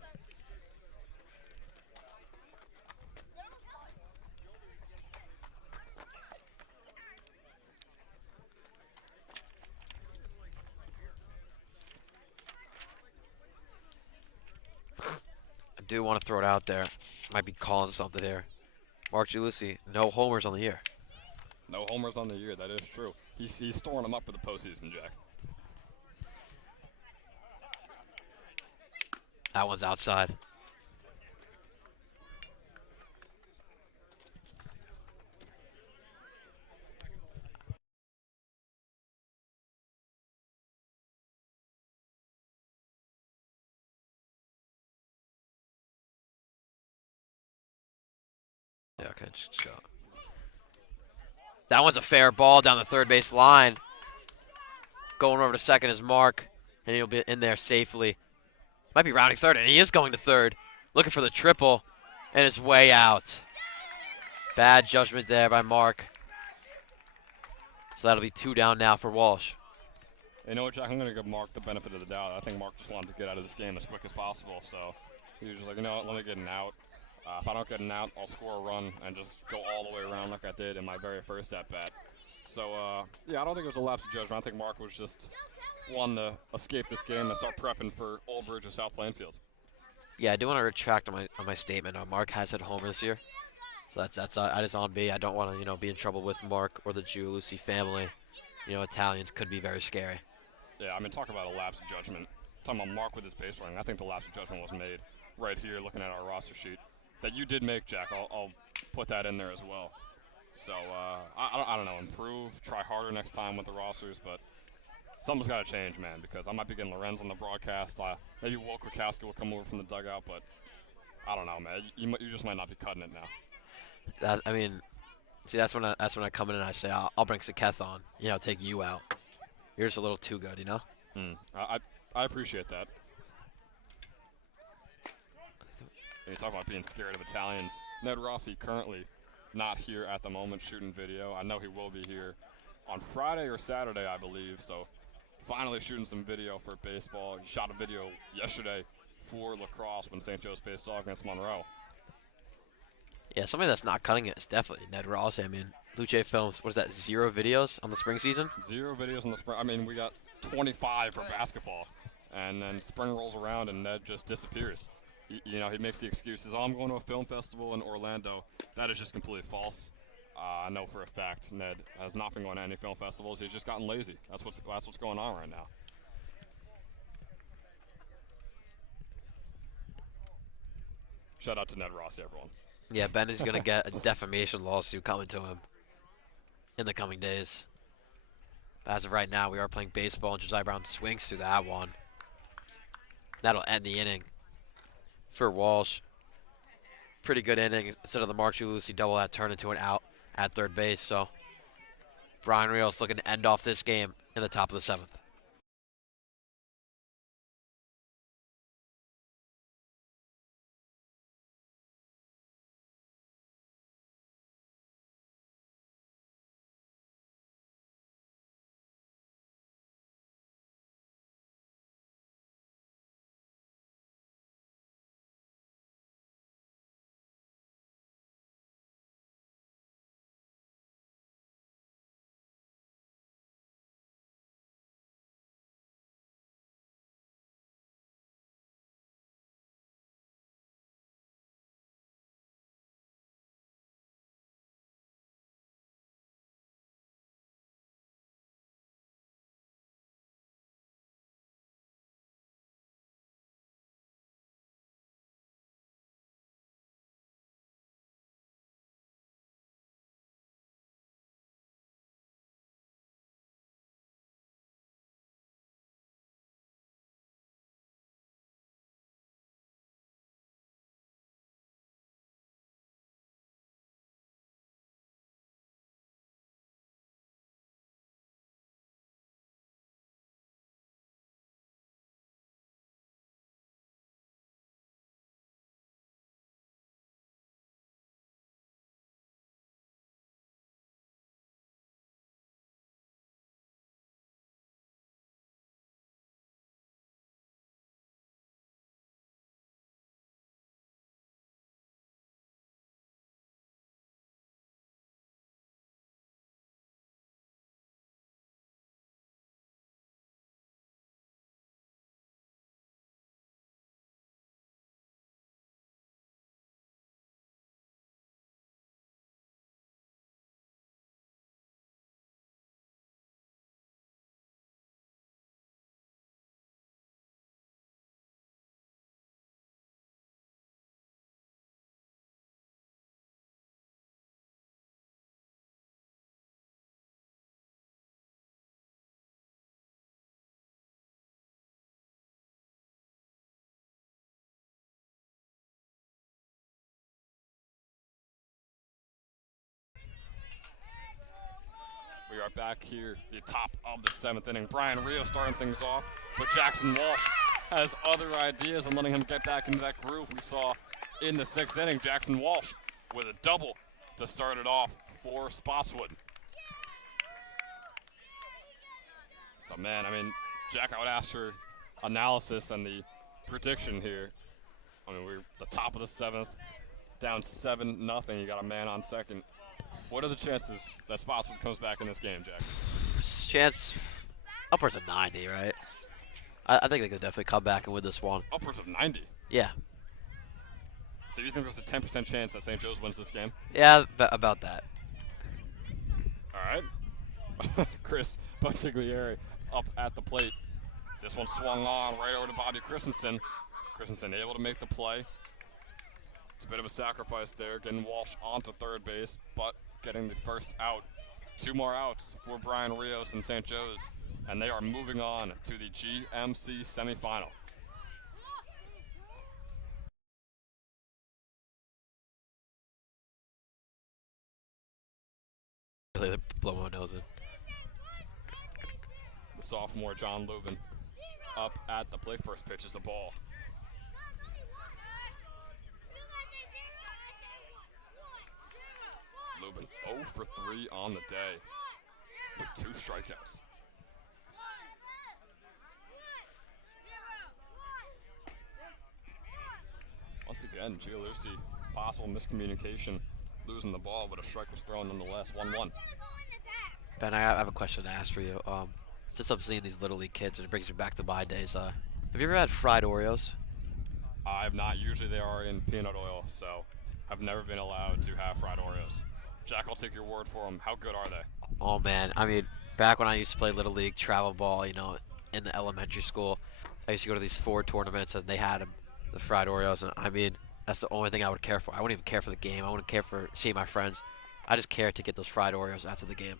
I do want to throw it out there. Might be calling something here. Mark Giulici, no homers on the year. No homers on the year, that is true. He's storing them up for the postseason, Jack. That one's outside. Yeah, okay, just go. That one's a fair ball down the third base line. Going over to second is Mark, and he'll be in there safely. Might be rounding third, and he is going to third. Looking for the triple, and it's way out. Bad judgment there by Mark. So that'll be 2 down now for Walsh. You know what, Jack? I'm going to give Mark the benefit of the doubt. I think Mark just wanted to get out of this game as quick as possible. So he was just like, you know what, let me get an out. If I don't get an out, I'll score a run and just go all the way around like I did in my very first at-bat. So, yeah, I don't think it was a lapse of judgment. I think Mark was just wanting to escape this game and start prepping for Old Bridge or South Plainfield. Yeah, I do want to retract on my statement. Mark has hit a homer this year. So that is on me. I don't want to, be in trouble with Mark or the Giulici family. Italians could be very scary. Yeah, I mean, talk about a lapse of judgment. Talking about Mark with his base running, I think the lapse of judgment was made right here looking at our roster sheet. That you did make, Jack. I'll put that in there as well. So, I don't know, improve, try harder next time with the rosters, but something's got to change, man, because I might be getting Lorenz on the broadcast. Maybe Will Kwiatkowski will come over from the dugout, but I don't know, man. You just might not be cutting it now. See, that's when I come in and I say, I'll bring Saketh on, take you out. You're just a little too good, I appreciate that. You talk about being scared of Italians. Ned Rossi currently not here at the moment shooting video. I know he will be here on Friday or Saturday, I believe. So finally shooting some video for baseball. He shot a video yesterday for lacrosse when St. Joe's faced off against Monroe. Yeah, something that's not cutting it is definitely Ned Rossi. I mean, Luce films, what is that, 0 videos on the spring season? 0 videos in the spring. I mean, we got 25 for basketball. And then spring rolls around and Ned just disappears. You know, he makes the excuses, oh, I'm going to a film festival in Orlando. That is just completely false. I know for a fact Ned has not been going to any film festivals. He's just gotten lazy. That's what's going on right now. Shout out to Ned Rossi, everyone. Yeah, Ben is going to get a defamation lawsuit coming to him in the coming days. But as of right now, we are playing baseball, and Josiah Brown swings through that one. That'll end the inning for Walsh. Pretty good inning. Instead of the Mark Lucy double, that turned into an out at third base. So Brian Rios looking to end off this game in the top of the 7th. We are back here, the top of the 7th inning. Brian Rio starting things off, but Jackson Walsh has other ideas and letting him get back into that groove we saw in the 6th inning. Jackson Walsh with a double to start it off for Spotswood. So, man, I mean, Jack, I would ask for analysis and the prediction here. I mean, we're the top of the 7th, down 7-0. You got a man on second. What are the chances that Spotswood comes back in this game, Jack? Chance upwards of 90, right? I think they could definitely come back and win this one. Upwards of 90? Yeah. So you think there's a 10% chance that St. Joe's wins this game? Yeah, about that. All right. Chris Buttiglieri up at the plate. This one swung on right over to Bobby Christensen. Christensen able to make the play. It's a bit of a sacrifice there, getting Walsh onto third base, but getting the first out. 2 more outs for Brian Rios and St. Joe's, and they are moving on to the GMC semifinal. Really blow my nose in. The sophomore John Lubin up at the plate. First pitch is a ball. Lubin 0 for 3 on the day with 2 strikeouts. Once again, Gialusi, possible miscommunication, losing the ball, but a strike was thrown nonetheless. 1-1. Ben, I have a question to ask for you. Since I'm seeing these Little League kids, and it brings me back to my days, have you ever had fried Oreos? I have not. Usually they are in peanut oil, so I've never been allowed to have fried Oreos. Jack, I'll take your word for them. How good are they? Oh, man. I mean, back when I used to play Little League travel ball, you know, in the elementary school, I used to go to these 4 tournaments, and they had them, the fried Oreos, and I mean, that's the only thing I would care for. I wouldn't even care for the game. I wouldn't care for seeing my friends. I just care to get those fried Oreos after the game.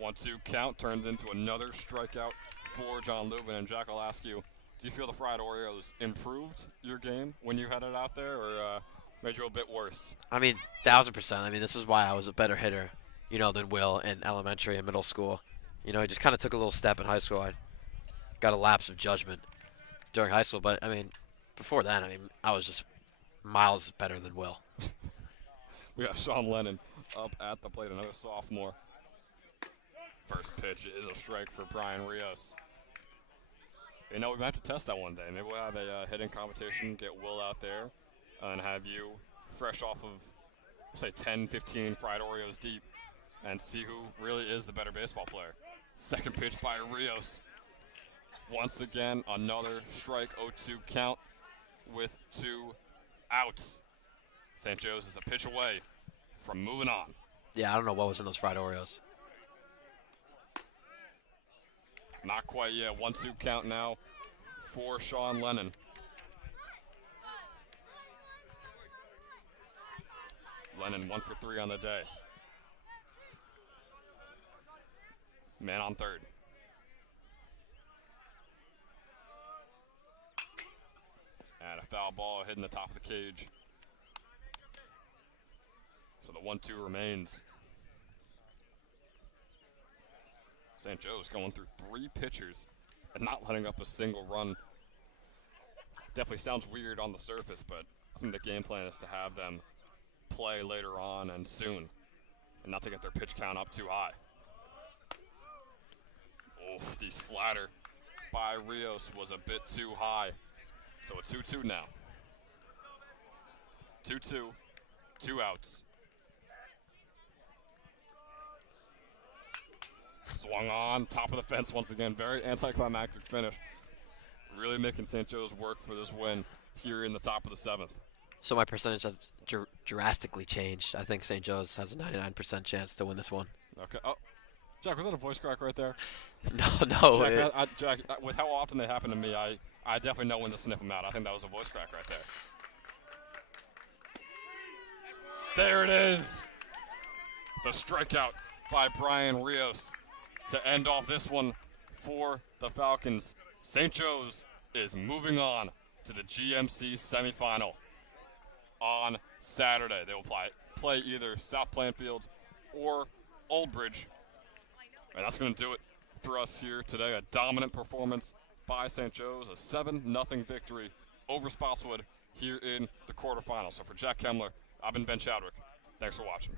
1-2 count turns into another strikeout for John Lubin. And Jack, I'll ask you, do you feel the fried Oreos improved your game when you had it out there, or made you a bit worse? I mean, 1,000%. I mean, this is why I was a better hitter, you know, than Will in elementary and middle school. You know, he just kind of took a little step in high school. I got a lapse of judgment during high school, but I mean, before then, I mean, I was just miles better than Will. We got Sean Lennon up at the plate, another sophomore. First pitch is a strike for Brian Rios. You know, we might have to test that one day. Maybe we'll have a hitting competition, get Will out there, and have you fresh off of, say, 10, 15 fried Oreos deep, and see who really is the better baseball player. Second pitch by Rios. Once again, another strike, 0-2 count with 2 outs. St. Joe's is a pitch away from moving on. Yeah, I don't know what was in those fried Oreos. Not quite yet. 1-2 count now for Sean Lennon. Lennon 1 for 3 on the day. Man on third. And a foul ball hitting the top of the cage. So the 1-2 remains. St. Joe's going through 3 pitchers and not letting up a single run. Definitely sounds weird on the surface, but I think the game plan is to have them play later on and soon, and not to get their pitch count up too high. Oh, the slider by Rios was a bit too high. So a 2-2 now. 2-2, 2 outs. Swung on, top of the fence once again. Very anticlimactic finish. Really making St. Joe's work for this win here in the top of the 7th. So my percentage has drastically changed. I think St. Joe's has a 99% chance to win this one. Okay. Oh, Jack, was that a voice crack right there? No. Jack, with how often they happen to me, I definitely know when to sniff them out. I think that was a voice crack right there. There it is. The strikeout by Brian Rios to end off this one for the Falcons. St. Joe's is moving on to the GMC semifinal on Saturday. They will play either South Plainfield or Old Bridge. And that's going to do it for us here today. A dominant performance by St. Joe's, a 7-0 victory over Spotswood here in the quarterfinals. So for Jack Kemmler, I've been Ben Chadwick. Thanks for watching.